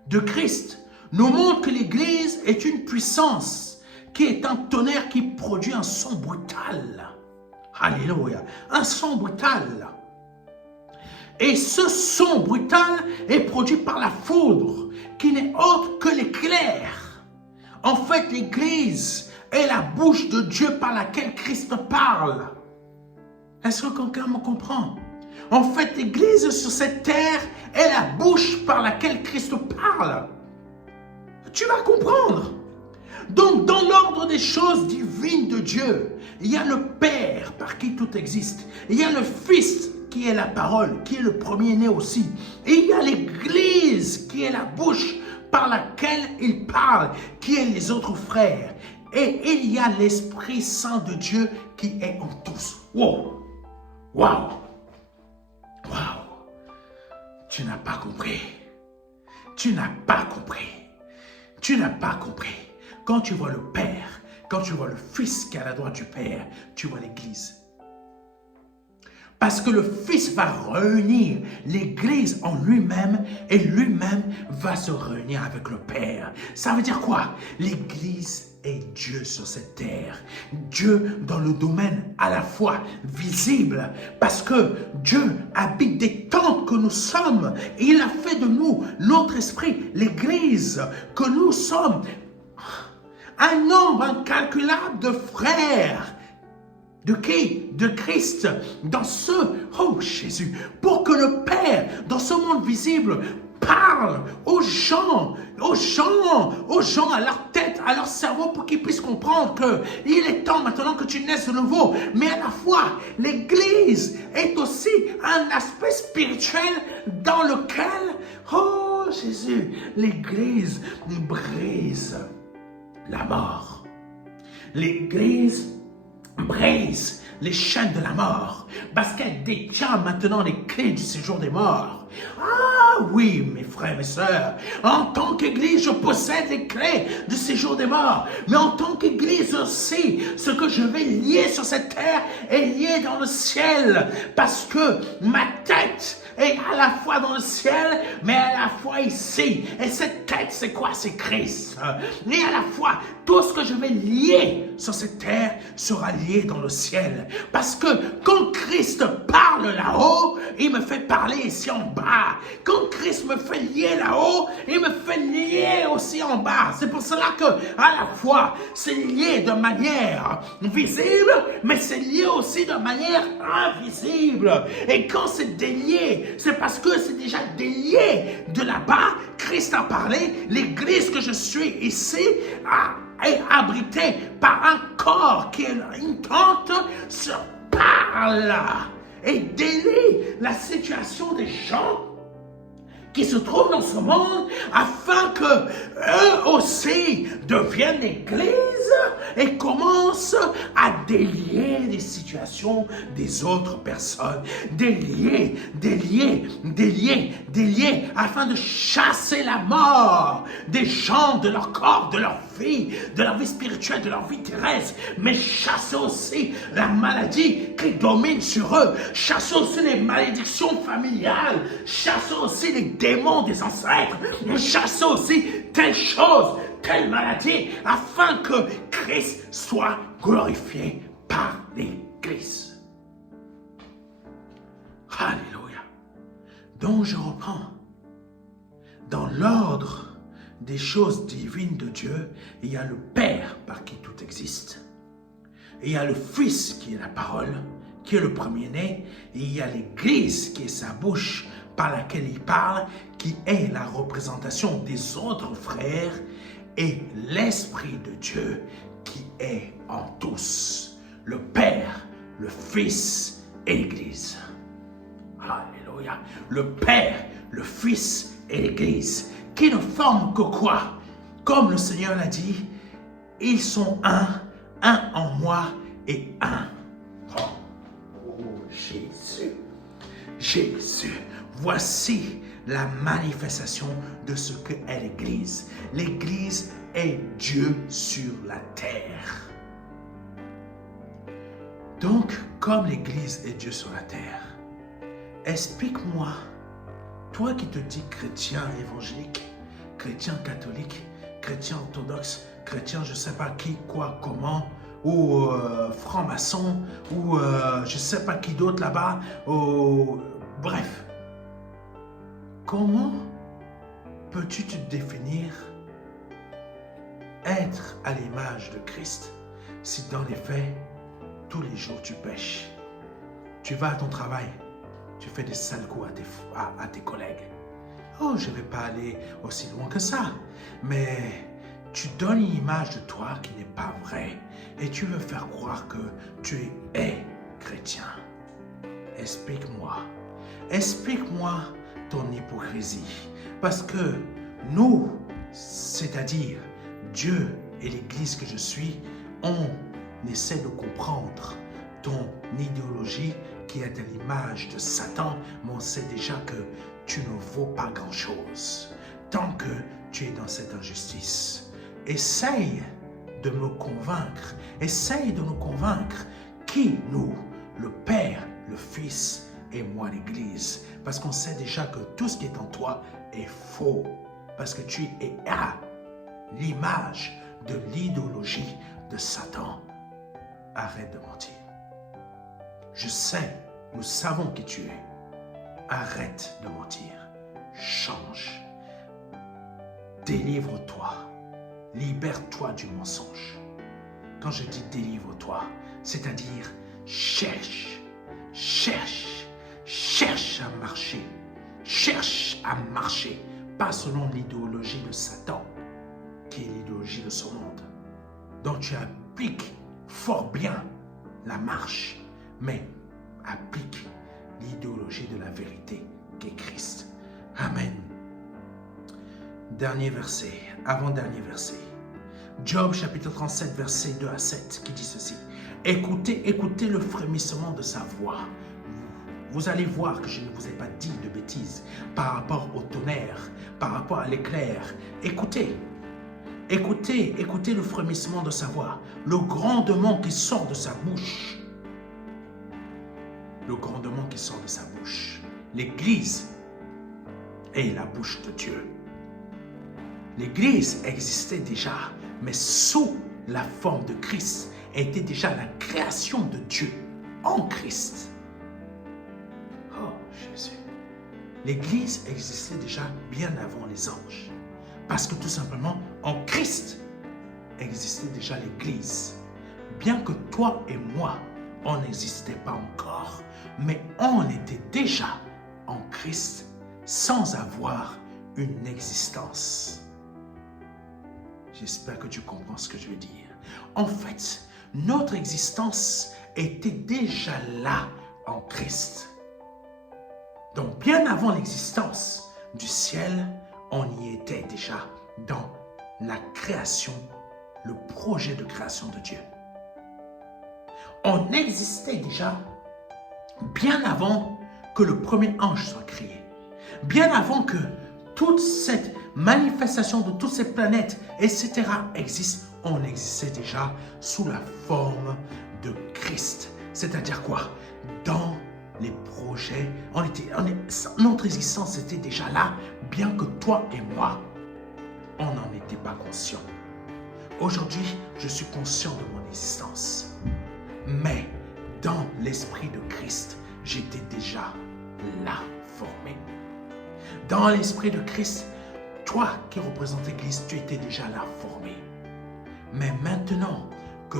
de Christ nous montre que l'Église est une puissance qui est un tonnerre qui produit un son brutal. Alléluia. Un son brutal. Et ce son brutal est produit par la foudre, qui n'est autre que l'éclair. En fait, l'Église est la bouche de Dieu par laquelle Christ parle. Est-ce que quelqu'un me comprend? En fait, l'Église sur cette terre est la bouche par laquelle Christ parle. Tu vas comprendre. Donc, dans l'ordre des choses divines de Dieu, il y a le Père par qui tout existe. Il y a le Fils qui est la parole, qui est le premier-né aussi. Et il y a l'Église qui est la bouche par laquelle il parle, qui est les autres frères. Et il y a l'Esprit Saint de Dieu qui est en tous. Wow! Wow! Wow! Tu n'as pas compris. Tu n'as pas compris. Tu n'as pas compris. Quand tu vois le Père, quand tu vois le Fils qui est à la droite du Père, tu vois l'Église. Parce que le Fils va réunir l'Église en lui-même et lui-même va se réunir avec le Père. Ça veut dire quoi? L'Église est Dieu sur cette terre. Dieu dans le domaine à la fois visible, parce que Dieu habite des tentes que nous sommes. Et il a fait de nous, notre esprit, l'Église, que nous sommes un nombre incalculable de frères. De qui? De Christ. Dans ce, oh Jésus, pour que le Père, dans ce monde visible, parle aux gens, à leur tête, à leur cerveau, pour qu'ils puissent comprendre qu'il est temps maintenant que tu naisses de nouveau. Mais à la fois, l'Église est aussi un aspect spirituel dans lequel, oh Jésus, l'Église brise la mort. L'Église brise les chaînes de la mort, parce qu'elle détient maintenant les clés du séjour des morts. Ah oui, mes frères et mes sœurs, en tant qu'Église, je possède les clés du séjour des morts, mais en tant qu'Église aussi, ce que je vais lier sur cette terre est lié dans le ciel, parce que ma tête est à la fois dans le ciel, mais à la fois ici. Et cette tête, c'est quoi? C'est Christ. Et à la fois, tout ce que je vais lier sur cette terre sera lié dans le ciel. Parce que quand Christ parle là-haut, il me fait parler ici en bas. Quand Christ me fait lier là-haut, il me fait lier aussi en bas. C'est pour cela que, à la fois, c'est lié de manière visible, mais c'est lié aussi de manière invisible. Et quand c'est délié, c'est parce que c'est déjà délié de là-bas. Christ a parlé, l'Église que je suis ici est abritée par un corps qui est une tente, se parle et délie la situation des gens qui se trouvent dans ce monde afin que eux aussi deviennent l'Église et commencent à délier les situations des autres personnes. Délier, afin de chasser la mort des gens, de leur corps, de leur vie spirituelle, de leur vie terrestre, mais chasser aussi la maladie qui domine sur eux, chasser aussi les malédictions familiales, chasser aussi les démons des ancêtres, chasser aussi telle chose, telle maladie, afin que Christ soit glorifié par l'Église. Alléluia. Donc je reprends. Dans l'ordre des choses divines de Dieu, il y a le Père par qui tout existe. Il y a le Fils qui est la parole, qui est le premier-né. Et il y a l'Église qui est sa bouche par laquelle il parle, qui est la représentation des autres frères, et l'Esprit de Dieu qui est en tous. Le Père, le Fils et l'Église. Alléluia. Le Père, le Fils et l'Église, qui ne forment que quoi? Comme le Seigneur l'a dit, ils sont un en moi et un. Oh, Jésus, Jésus, voici la manifestation de ce qu'est l'Église. L'Église est Dieu sur la terre. Donc, comme l'Église est Dieu sur la terre, explique-moi, toi qui te dis chrétien évangélique, chrétien catholique, chrétien orthodoxe, chrétien je ne sais pas qui, quoi, comment, ou franc-maçon, ou je ne sais pas qui d'autre là-bas, bref. Comment peux-tu te définir être à l'image de Christ si dans les faits, tous les jours tu pêches? Tu vas à ton travail, tu fais des sales coups à tes collègues. Oh, je ne vais pas aller aussi loin que ça. Mais tu donnes une image de toi qui n'est pas vraie. Et tu veux faire croire que tu es chrétien. Explique-moi. Explique-moi ton hypocrisie. Parce que nous, c'est-à-dire Dieu et l'Église que je suis, on essaie de comprendre ton idéologie qui est à l'image de Satan, mais on sait déjà que tu ne vaux pas grand-chose tant que tu es dans cette injustice. Essaye de me convaincre, essaye de nous convaincre qui nous, le Père, le Fils et moi l'Église, parce qu'on sait déjà que tout ce qui est en toi est faux, parce que tu es à l'image de l'idéologie de Satan. Arrête de mentir. Je sais, nous savons qui tu es. Arrête de mentir. Change. Délivre-toi. Libère-toi du mensonge. Quand je dis délivre-toi, c'est-à-dire cherche à marcher. Cherche à marcher, pas selon l'idéologie de Satan, qui est l'idéologie de ce monde. Donc tu appliques fort bien la marche, mais applique l'idéologie de la vérité qui est Christ. Amen. Dernier verset, avant-dernier verset. Job chapitre 37, verset 2 à 7, qui dit ceci. Écoutez le frémissement de sa voix. Vous allez voir que je ne vous ai pas dit de bêtises par rapport au tonnerre, par rapport à l'éclair. Écoutez le frémissement de sa voix, le grondement qui sort de sa bouche. Le grondement qui sort de sa bouche. L'Église est la bouche de Dieu. L'Église existait déjà, mais sous la forme de Christ, était déjà la création de Dieu en Christ. Oh Jésus. L'Église existait déjà bien avant les anges. Parce que tout simplement, en Christ existait déjà l'Église. Bien que toi et moi, on n'existait pas encore, mais on était déjà en Christ sans avoir une existence. J'espère que tu comprends ce que je veux dire. En fait, notre existence était déjà là en Christ. Donc, bien avant l'existence, du ciel, on y était déjà dans la création, le projet de création de Dieu. On existait déjà bien avant que le premier ange soit créé. Bien avant que toute cette manifestation de toutes ces planètes, etc. existe, on existait déjà sous la forme de Christ. C'est-à-dire quoi? Dans les projets, notre existence était déjà là, bien que toi et moi, on n'en était pas conscient. Aujourd'hui, je suis conscient de mon existence. Mais dans l'esprit de Christ, j'étais déjà là, formé. Dans l'esprit de Christ, toi qui représentes l'Église, tu étais déjà là, formé. Mais maintenant que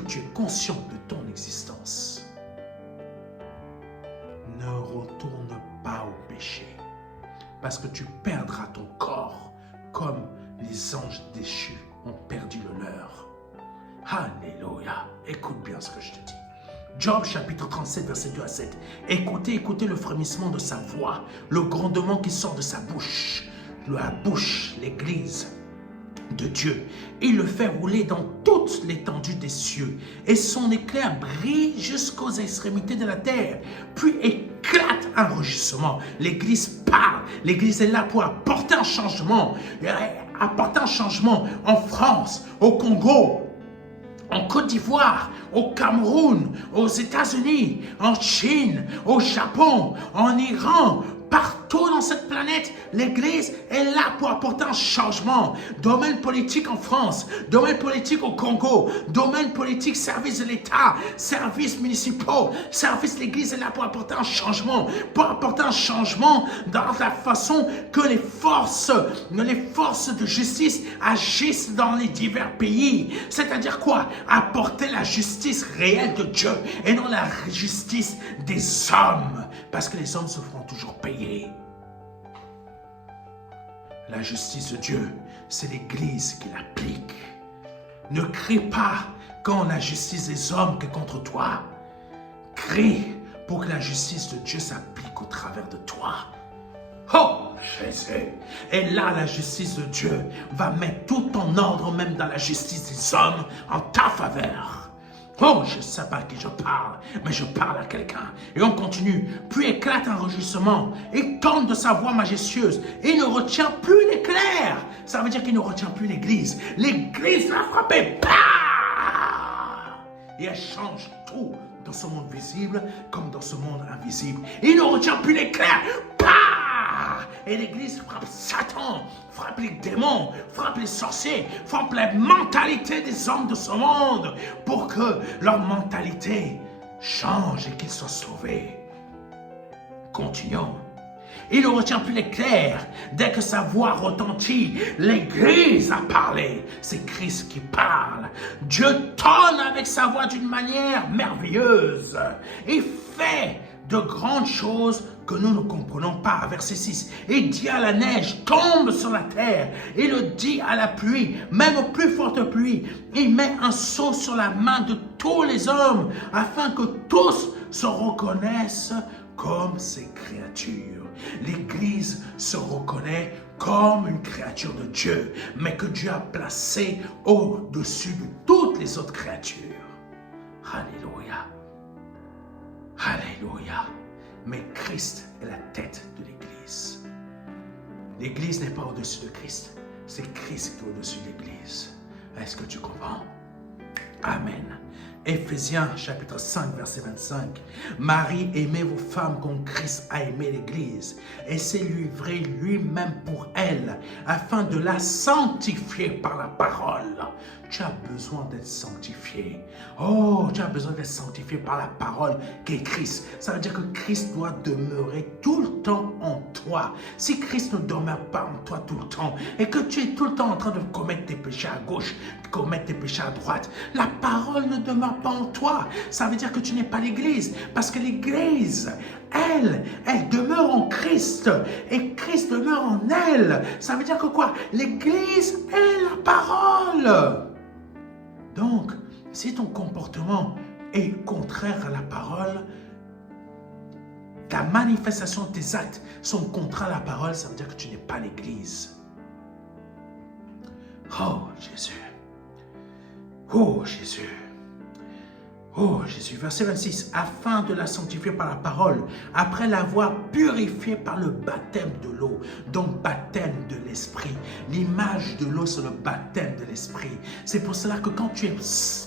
tu es conscient de ton existence, ne retourne pas au péché, parce que tu perdras ton corps comme les anges déchus ont perdu le leur. Alléluia. Écoute bien ce que je te dis. Job chapitre 37, verset 2 à 7. Écoutez le frémissement de sa voix, le grondement qui sort de sa bouche. La bouche, l'église de Dieu. Il le fait rouler dans toute l'étendue des cieux. Et son éclair brille jusqu'aux extrémités de la terre. Puis éclate un rugissement. L'église parle. L'église est là pour apporter un changement. Apporter un changement en France, au Congo, en Côte d'Ivoire, au Cameroun, aux États-Unis, en Chine, au Japon, en Iran, partout dans cette planète, l'Église est là pour apporter un changement. Domaine politique en France, domaine politique au Congo, domaine politique, service de l'État, services municipaux, service de l'Église est là pour apporter un changement. Pour apporter un changement dans la façon que les forces de justice agissent dans les divers pays. C'est-à-dire quoi? Apporter la justice réelle de Dieu et non la justice des hommes. Parce que les hommes se feront toujours payer. La justice de Dieu, c'est l'Église qui l'applique. Ne crie pas quand la justice des hommes est contre toi. Crie pour que la justice de Dieu s'applique au travers de toi. Oh, Jésus! Et là, la justice de Dieu va mettre tout en ordre, même dans la justice des hommes, en ta faveur. Oh, je ne sais pas à qui je parle, mais je parle à quelqu'un. Et on continue. Puis éclate un rugissement. Il tente de sa voix majestueuse. Il ne retient plus l'éclair. Ça veut dire qu'il ne retient plus l'église. L'église l'a frappé. Bah! Et elle change tout dans ce monde visible comme dans ce monde invisible. Il ne retient plus l'éclair. Bah! Et l'église frappe Satan, frappe les démons, frappe les sorciers, frappe la mentalité des hommes de ce monde pour que leur mentalité change et qu'ils soient sauvés. Continuons. Il ne retient plus l'éclair. Dès que sa voix retentit, l'Église a parlé. C'est Christ qui parle. Dieu tonne avec sa voix d'une manière merveilleuse. Il fait de grandes choses que nous ne comprenons pas. Verset 6. Il dit à la neige, tombe sur la terre. Il le dit à la pluie, même aux plus fortes pluies. Il met un sceau sur la main de tous les hommes, afin que tous se reconnaissent comme ses créatures. L'Église se reconnaît comme une créature de Dieu, mais que Dieu a placée au-dessus de toutes les autres créatures. Alléluia. Alléluia. Mais Christ est la tête de l'Église. L'Église n'est pas au-dessus de Christ, c'est Christ qui est au-dessus de l'Église. Est-ce que tu comprends? Amen. Éphésiens chapitre 5 verset 25. Marie, aimez vos femmes comme Christ a aimé l'Église et s'est livré lui-même pour elle afin de la sanctifier par la parole. Tu as besoin d'être sanctifié. Oh, tu as besoin d'être sanctifié par la parole qui est Christ. Ça veut dire que Christ doit demeurer tout le temps en toi. Si Christ ne demeure pas en toi tout le temps et que tu es tout le temps en train de commettre tes péchés à gauche, commettre tes péchés à droite, la parole ne demeure pas en toi. Ça veut dire que tu n'es pas l'Église. Parce que l'Église, elle demeure en Christ. Et Christ demeure en elle. Ça veut dire que quoi? L'Église est la parole. Donc, si ton comportement est contraire à la parole, ta manifestation de tes actes sont contre la parole, ça veut dire que tu n'es pas l'Église. Oh Jésus. Oh Jésus. Oh Jésus, verset 26, afin de la sanctifier par la parole, après l'avoir purifiée par le baptême de l'eau, donc baptême de l'esprit. L'image de l'eau, c'est le baptême de l'esprit. C'est pour cela que quand tu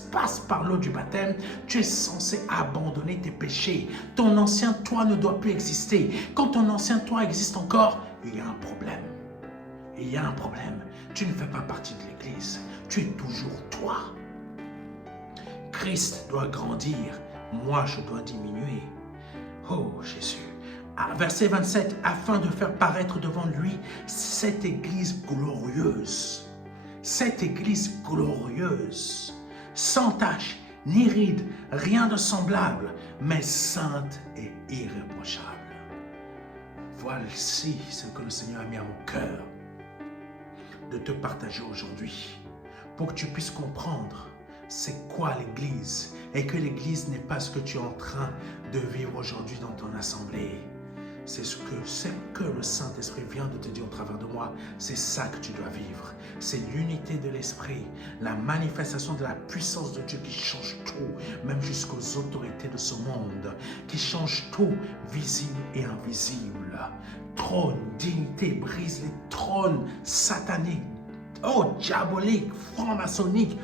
passes par l'eau du baptême, tu es censé abandonner tes péchés. Ton ancien toi ne doit plus exister. Quand ton ancien toi existe encore, il y a un problème. Il y a un problème. Tu ne fais pas partie de l'Église. Tu es toujours toi. Christ doit grandir, moi je dois diminuer. Oh Jésus. Verset 27, afin de faire paraître devant lui cette Église glorieuse. Cette Église glorieuse, sans tache, ni ride, rien de semblable, mais sainte et irréprochable. Voici ce que le Seigneur a mis à mon cœur de te partager aujourd'hui, pour que tu puisses comprendre c'est quoi l'Église et que l'Église n'est pas ce que tu es en train de vivre aujourd'hui dans ton assemblée. C'est ce que le Saint-Esprit vient de te dire au travers de moi. C'est ça que tu dois vivre. C'est l'unité de l'Esprit, la manifestation de la puissance de Dieu qui change tout, même jusqu'aux autorités de ce monde, qui change tout, visible et invisible. Trône, dignité, brise les trônes sataniques, diaboliques, francs-maçonniques,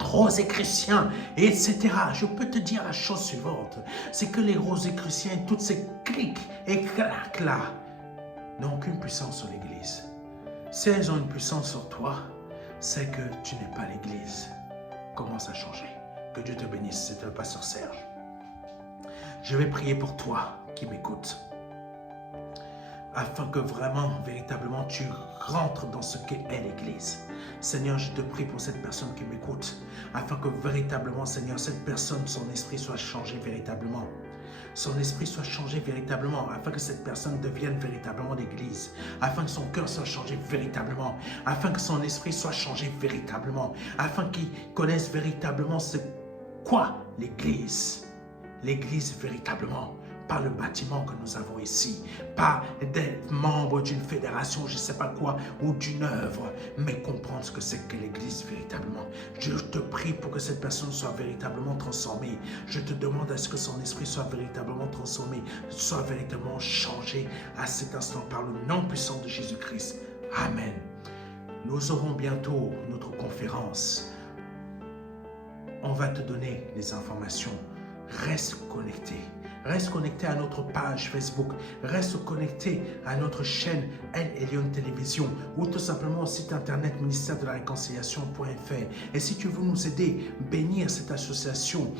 Rosicruciens, etc. Je peux te dire la chose suivante, c'est que les Rosicruciens et toutes ces cliques et claques là n'ont aucune puissance sur l'Église. Si elles ont une puissance sur toi, c'est que tu n'es pas l'Église. Commence à changer. Que Dieu te bénisse, c'est le pasteur Serge. Je vais prier pour toi qui m'écoutes, afin que vraiment, véritablement, tu rentres dans ce qu'est l'Église. Seigneur, je te prie pour cette personne qui m'écoute, afin que véritablement, Seigneur, cette personne, son esprit soit changé véritablement. Son esprit soit changé véritablement, afin que cette personne devienne véritablement l'Église, afin que son cœur soit changé véritablement, afin que son esprit soit changé véritablement, afin qu'il connaisse véritablement ce quoi l'Église. L'Église véritablement. Pas le bâtiment que nous avons ici, pas d'être membre d'une fédération, je ne sais pas quoi, ou d'une œuvre, mais comprendre ce que c'est que l'Église véritablement. Je te prie pour que cette personne soit véritablement transformée. Je te demande à ce que son esprit soit véritablement transformé, soit véritablement changé à cet instant par le nom puissant de Jésus-Christ. Amen. Nous aurons bientôt notre conférence. On va te donner les informations. Reste connecté. Reste connecté à notre page Facebook, reste connecté à notre chaîne El Elyon Télévision ou tout simplement au site internet ministère de la réconciliation.fr. Et si tu veux nous aider, bénir cette association,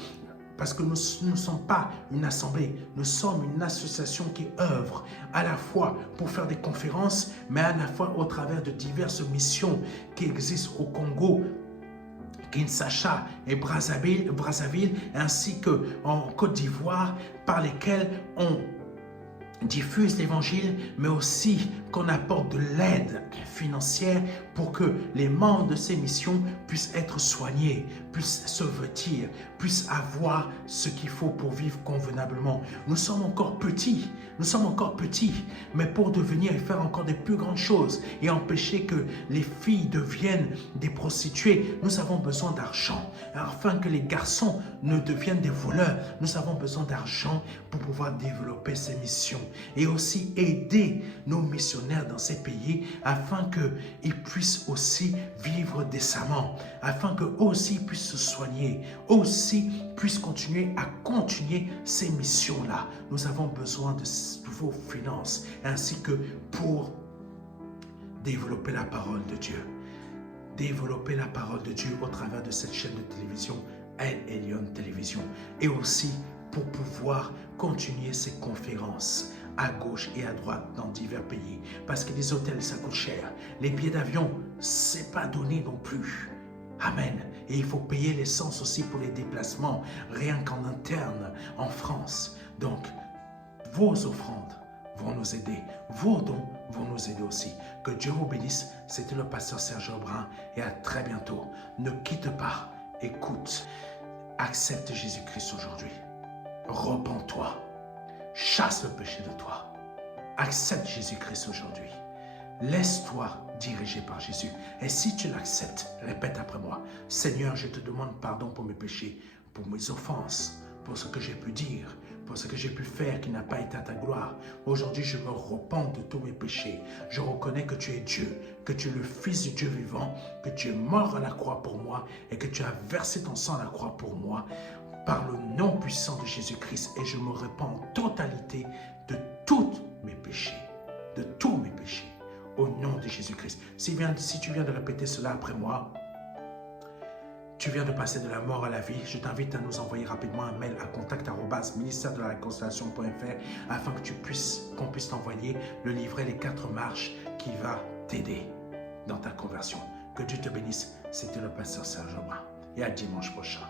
parce que nous ne sommes pas une assemblée, nous sommes une association qui œuvre à la fois pour faire des conférences, mais à la fois au travers de diverses missions qui existent au Congo, Kinshasa et Brazzaville, ainsi qu'en Côte d'Ivoire, par lesquels on diffuse l'évangile, mais aussi qu'on apporte de l'aide financière pour que les membres de ces missions puissent être soignés, puissent se vêtir, puissent avoir ce qu'il faut pour vivre convenablement. Nous sommes encore petits, mais pour devenir et faire encore des plus grandes choses et empêcher que les filles deviennent des prostituées, nous avons besoin d'argent. Afin que les garçons ne deviennent des voleurs, nous avons besoin d'argent pour pouvoir développer ces missions et aussi aider nos missionnaires dans ces pays afin qu'ils puissent aussi vivre décemment, afin qu'eux aussi puissent se soigner, eux aussi puissent continuer ces missions-là. Nous avons besoin de vos finances ainsi que pour développer la parole de Dieu. Développer la parole de Dieu au travers de cette chaîne de télévision, El Elyon Télévision, et aussi pour pouvoir continuer ces conférences à gauche et à droite dans divers pays. Parce que les hôtels, ça coûte cher. Les billets d'avion, c'est pas donné non plus. Amen. Et il faut payer l'essence aussi pour les déplacements, rien qu'en interne, en France. Donc, vos offrandes vont nous aider. Vos dons vont nous aider aussi. Que Dieu vous bénisse. C'était le pasteur Serge Aubrin et à très bientôt. Ne quitte pas. Écoute. Accepte Jésus-Christ aujourd'hui. Repens-toi. chasse le péché de toi. Accepte Jésus-Christ aujourd'hui. Laisse-toi diriger par Jésus. Et si tu l'acceptes, répète après moi. Seigneur, je te demande pardon pour mes péchés, pour mes offenses, pour ce que j'ai pu dire, pour ce que j'ai pu faire qui n'a pas été à ta gloire. Aujourd'hui, je me repens de tous mes péchés. Je reconnais que tu es Dieu, que tu es le Fils du Dieu vivant, que tu es mort à la croix pour moi et que tu as versé ton sang à la croix pour moi par le nom puissant de Jésus-Christ. Et je me repens en totalité de tous mes péchés, de tous mes péchés. Au nom de Jésus-Christ. Si tu viens de répéter cela après moi, tu viens de passer de la mort à la vie. Je t'invite à nous envoyer rapidement un mail à contact@ministère-de-la-réconciliation.fr afin que qu'on puisse t'envoyer le livret Les 4 marches qui va t'aider dans ta conversion. Que Dieu te bénisse. C'était le pasteur Serge Aubin. Et à dimanche prochain.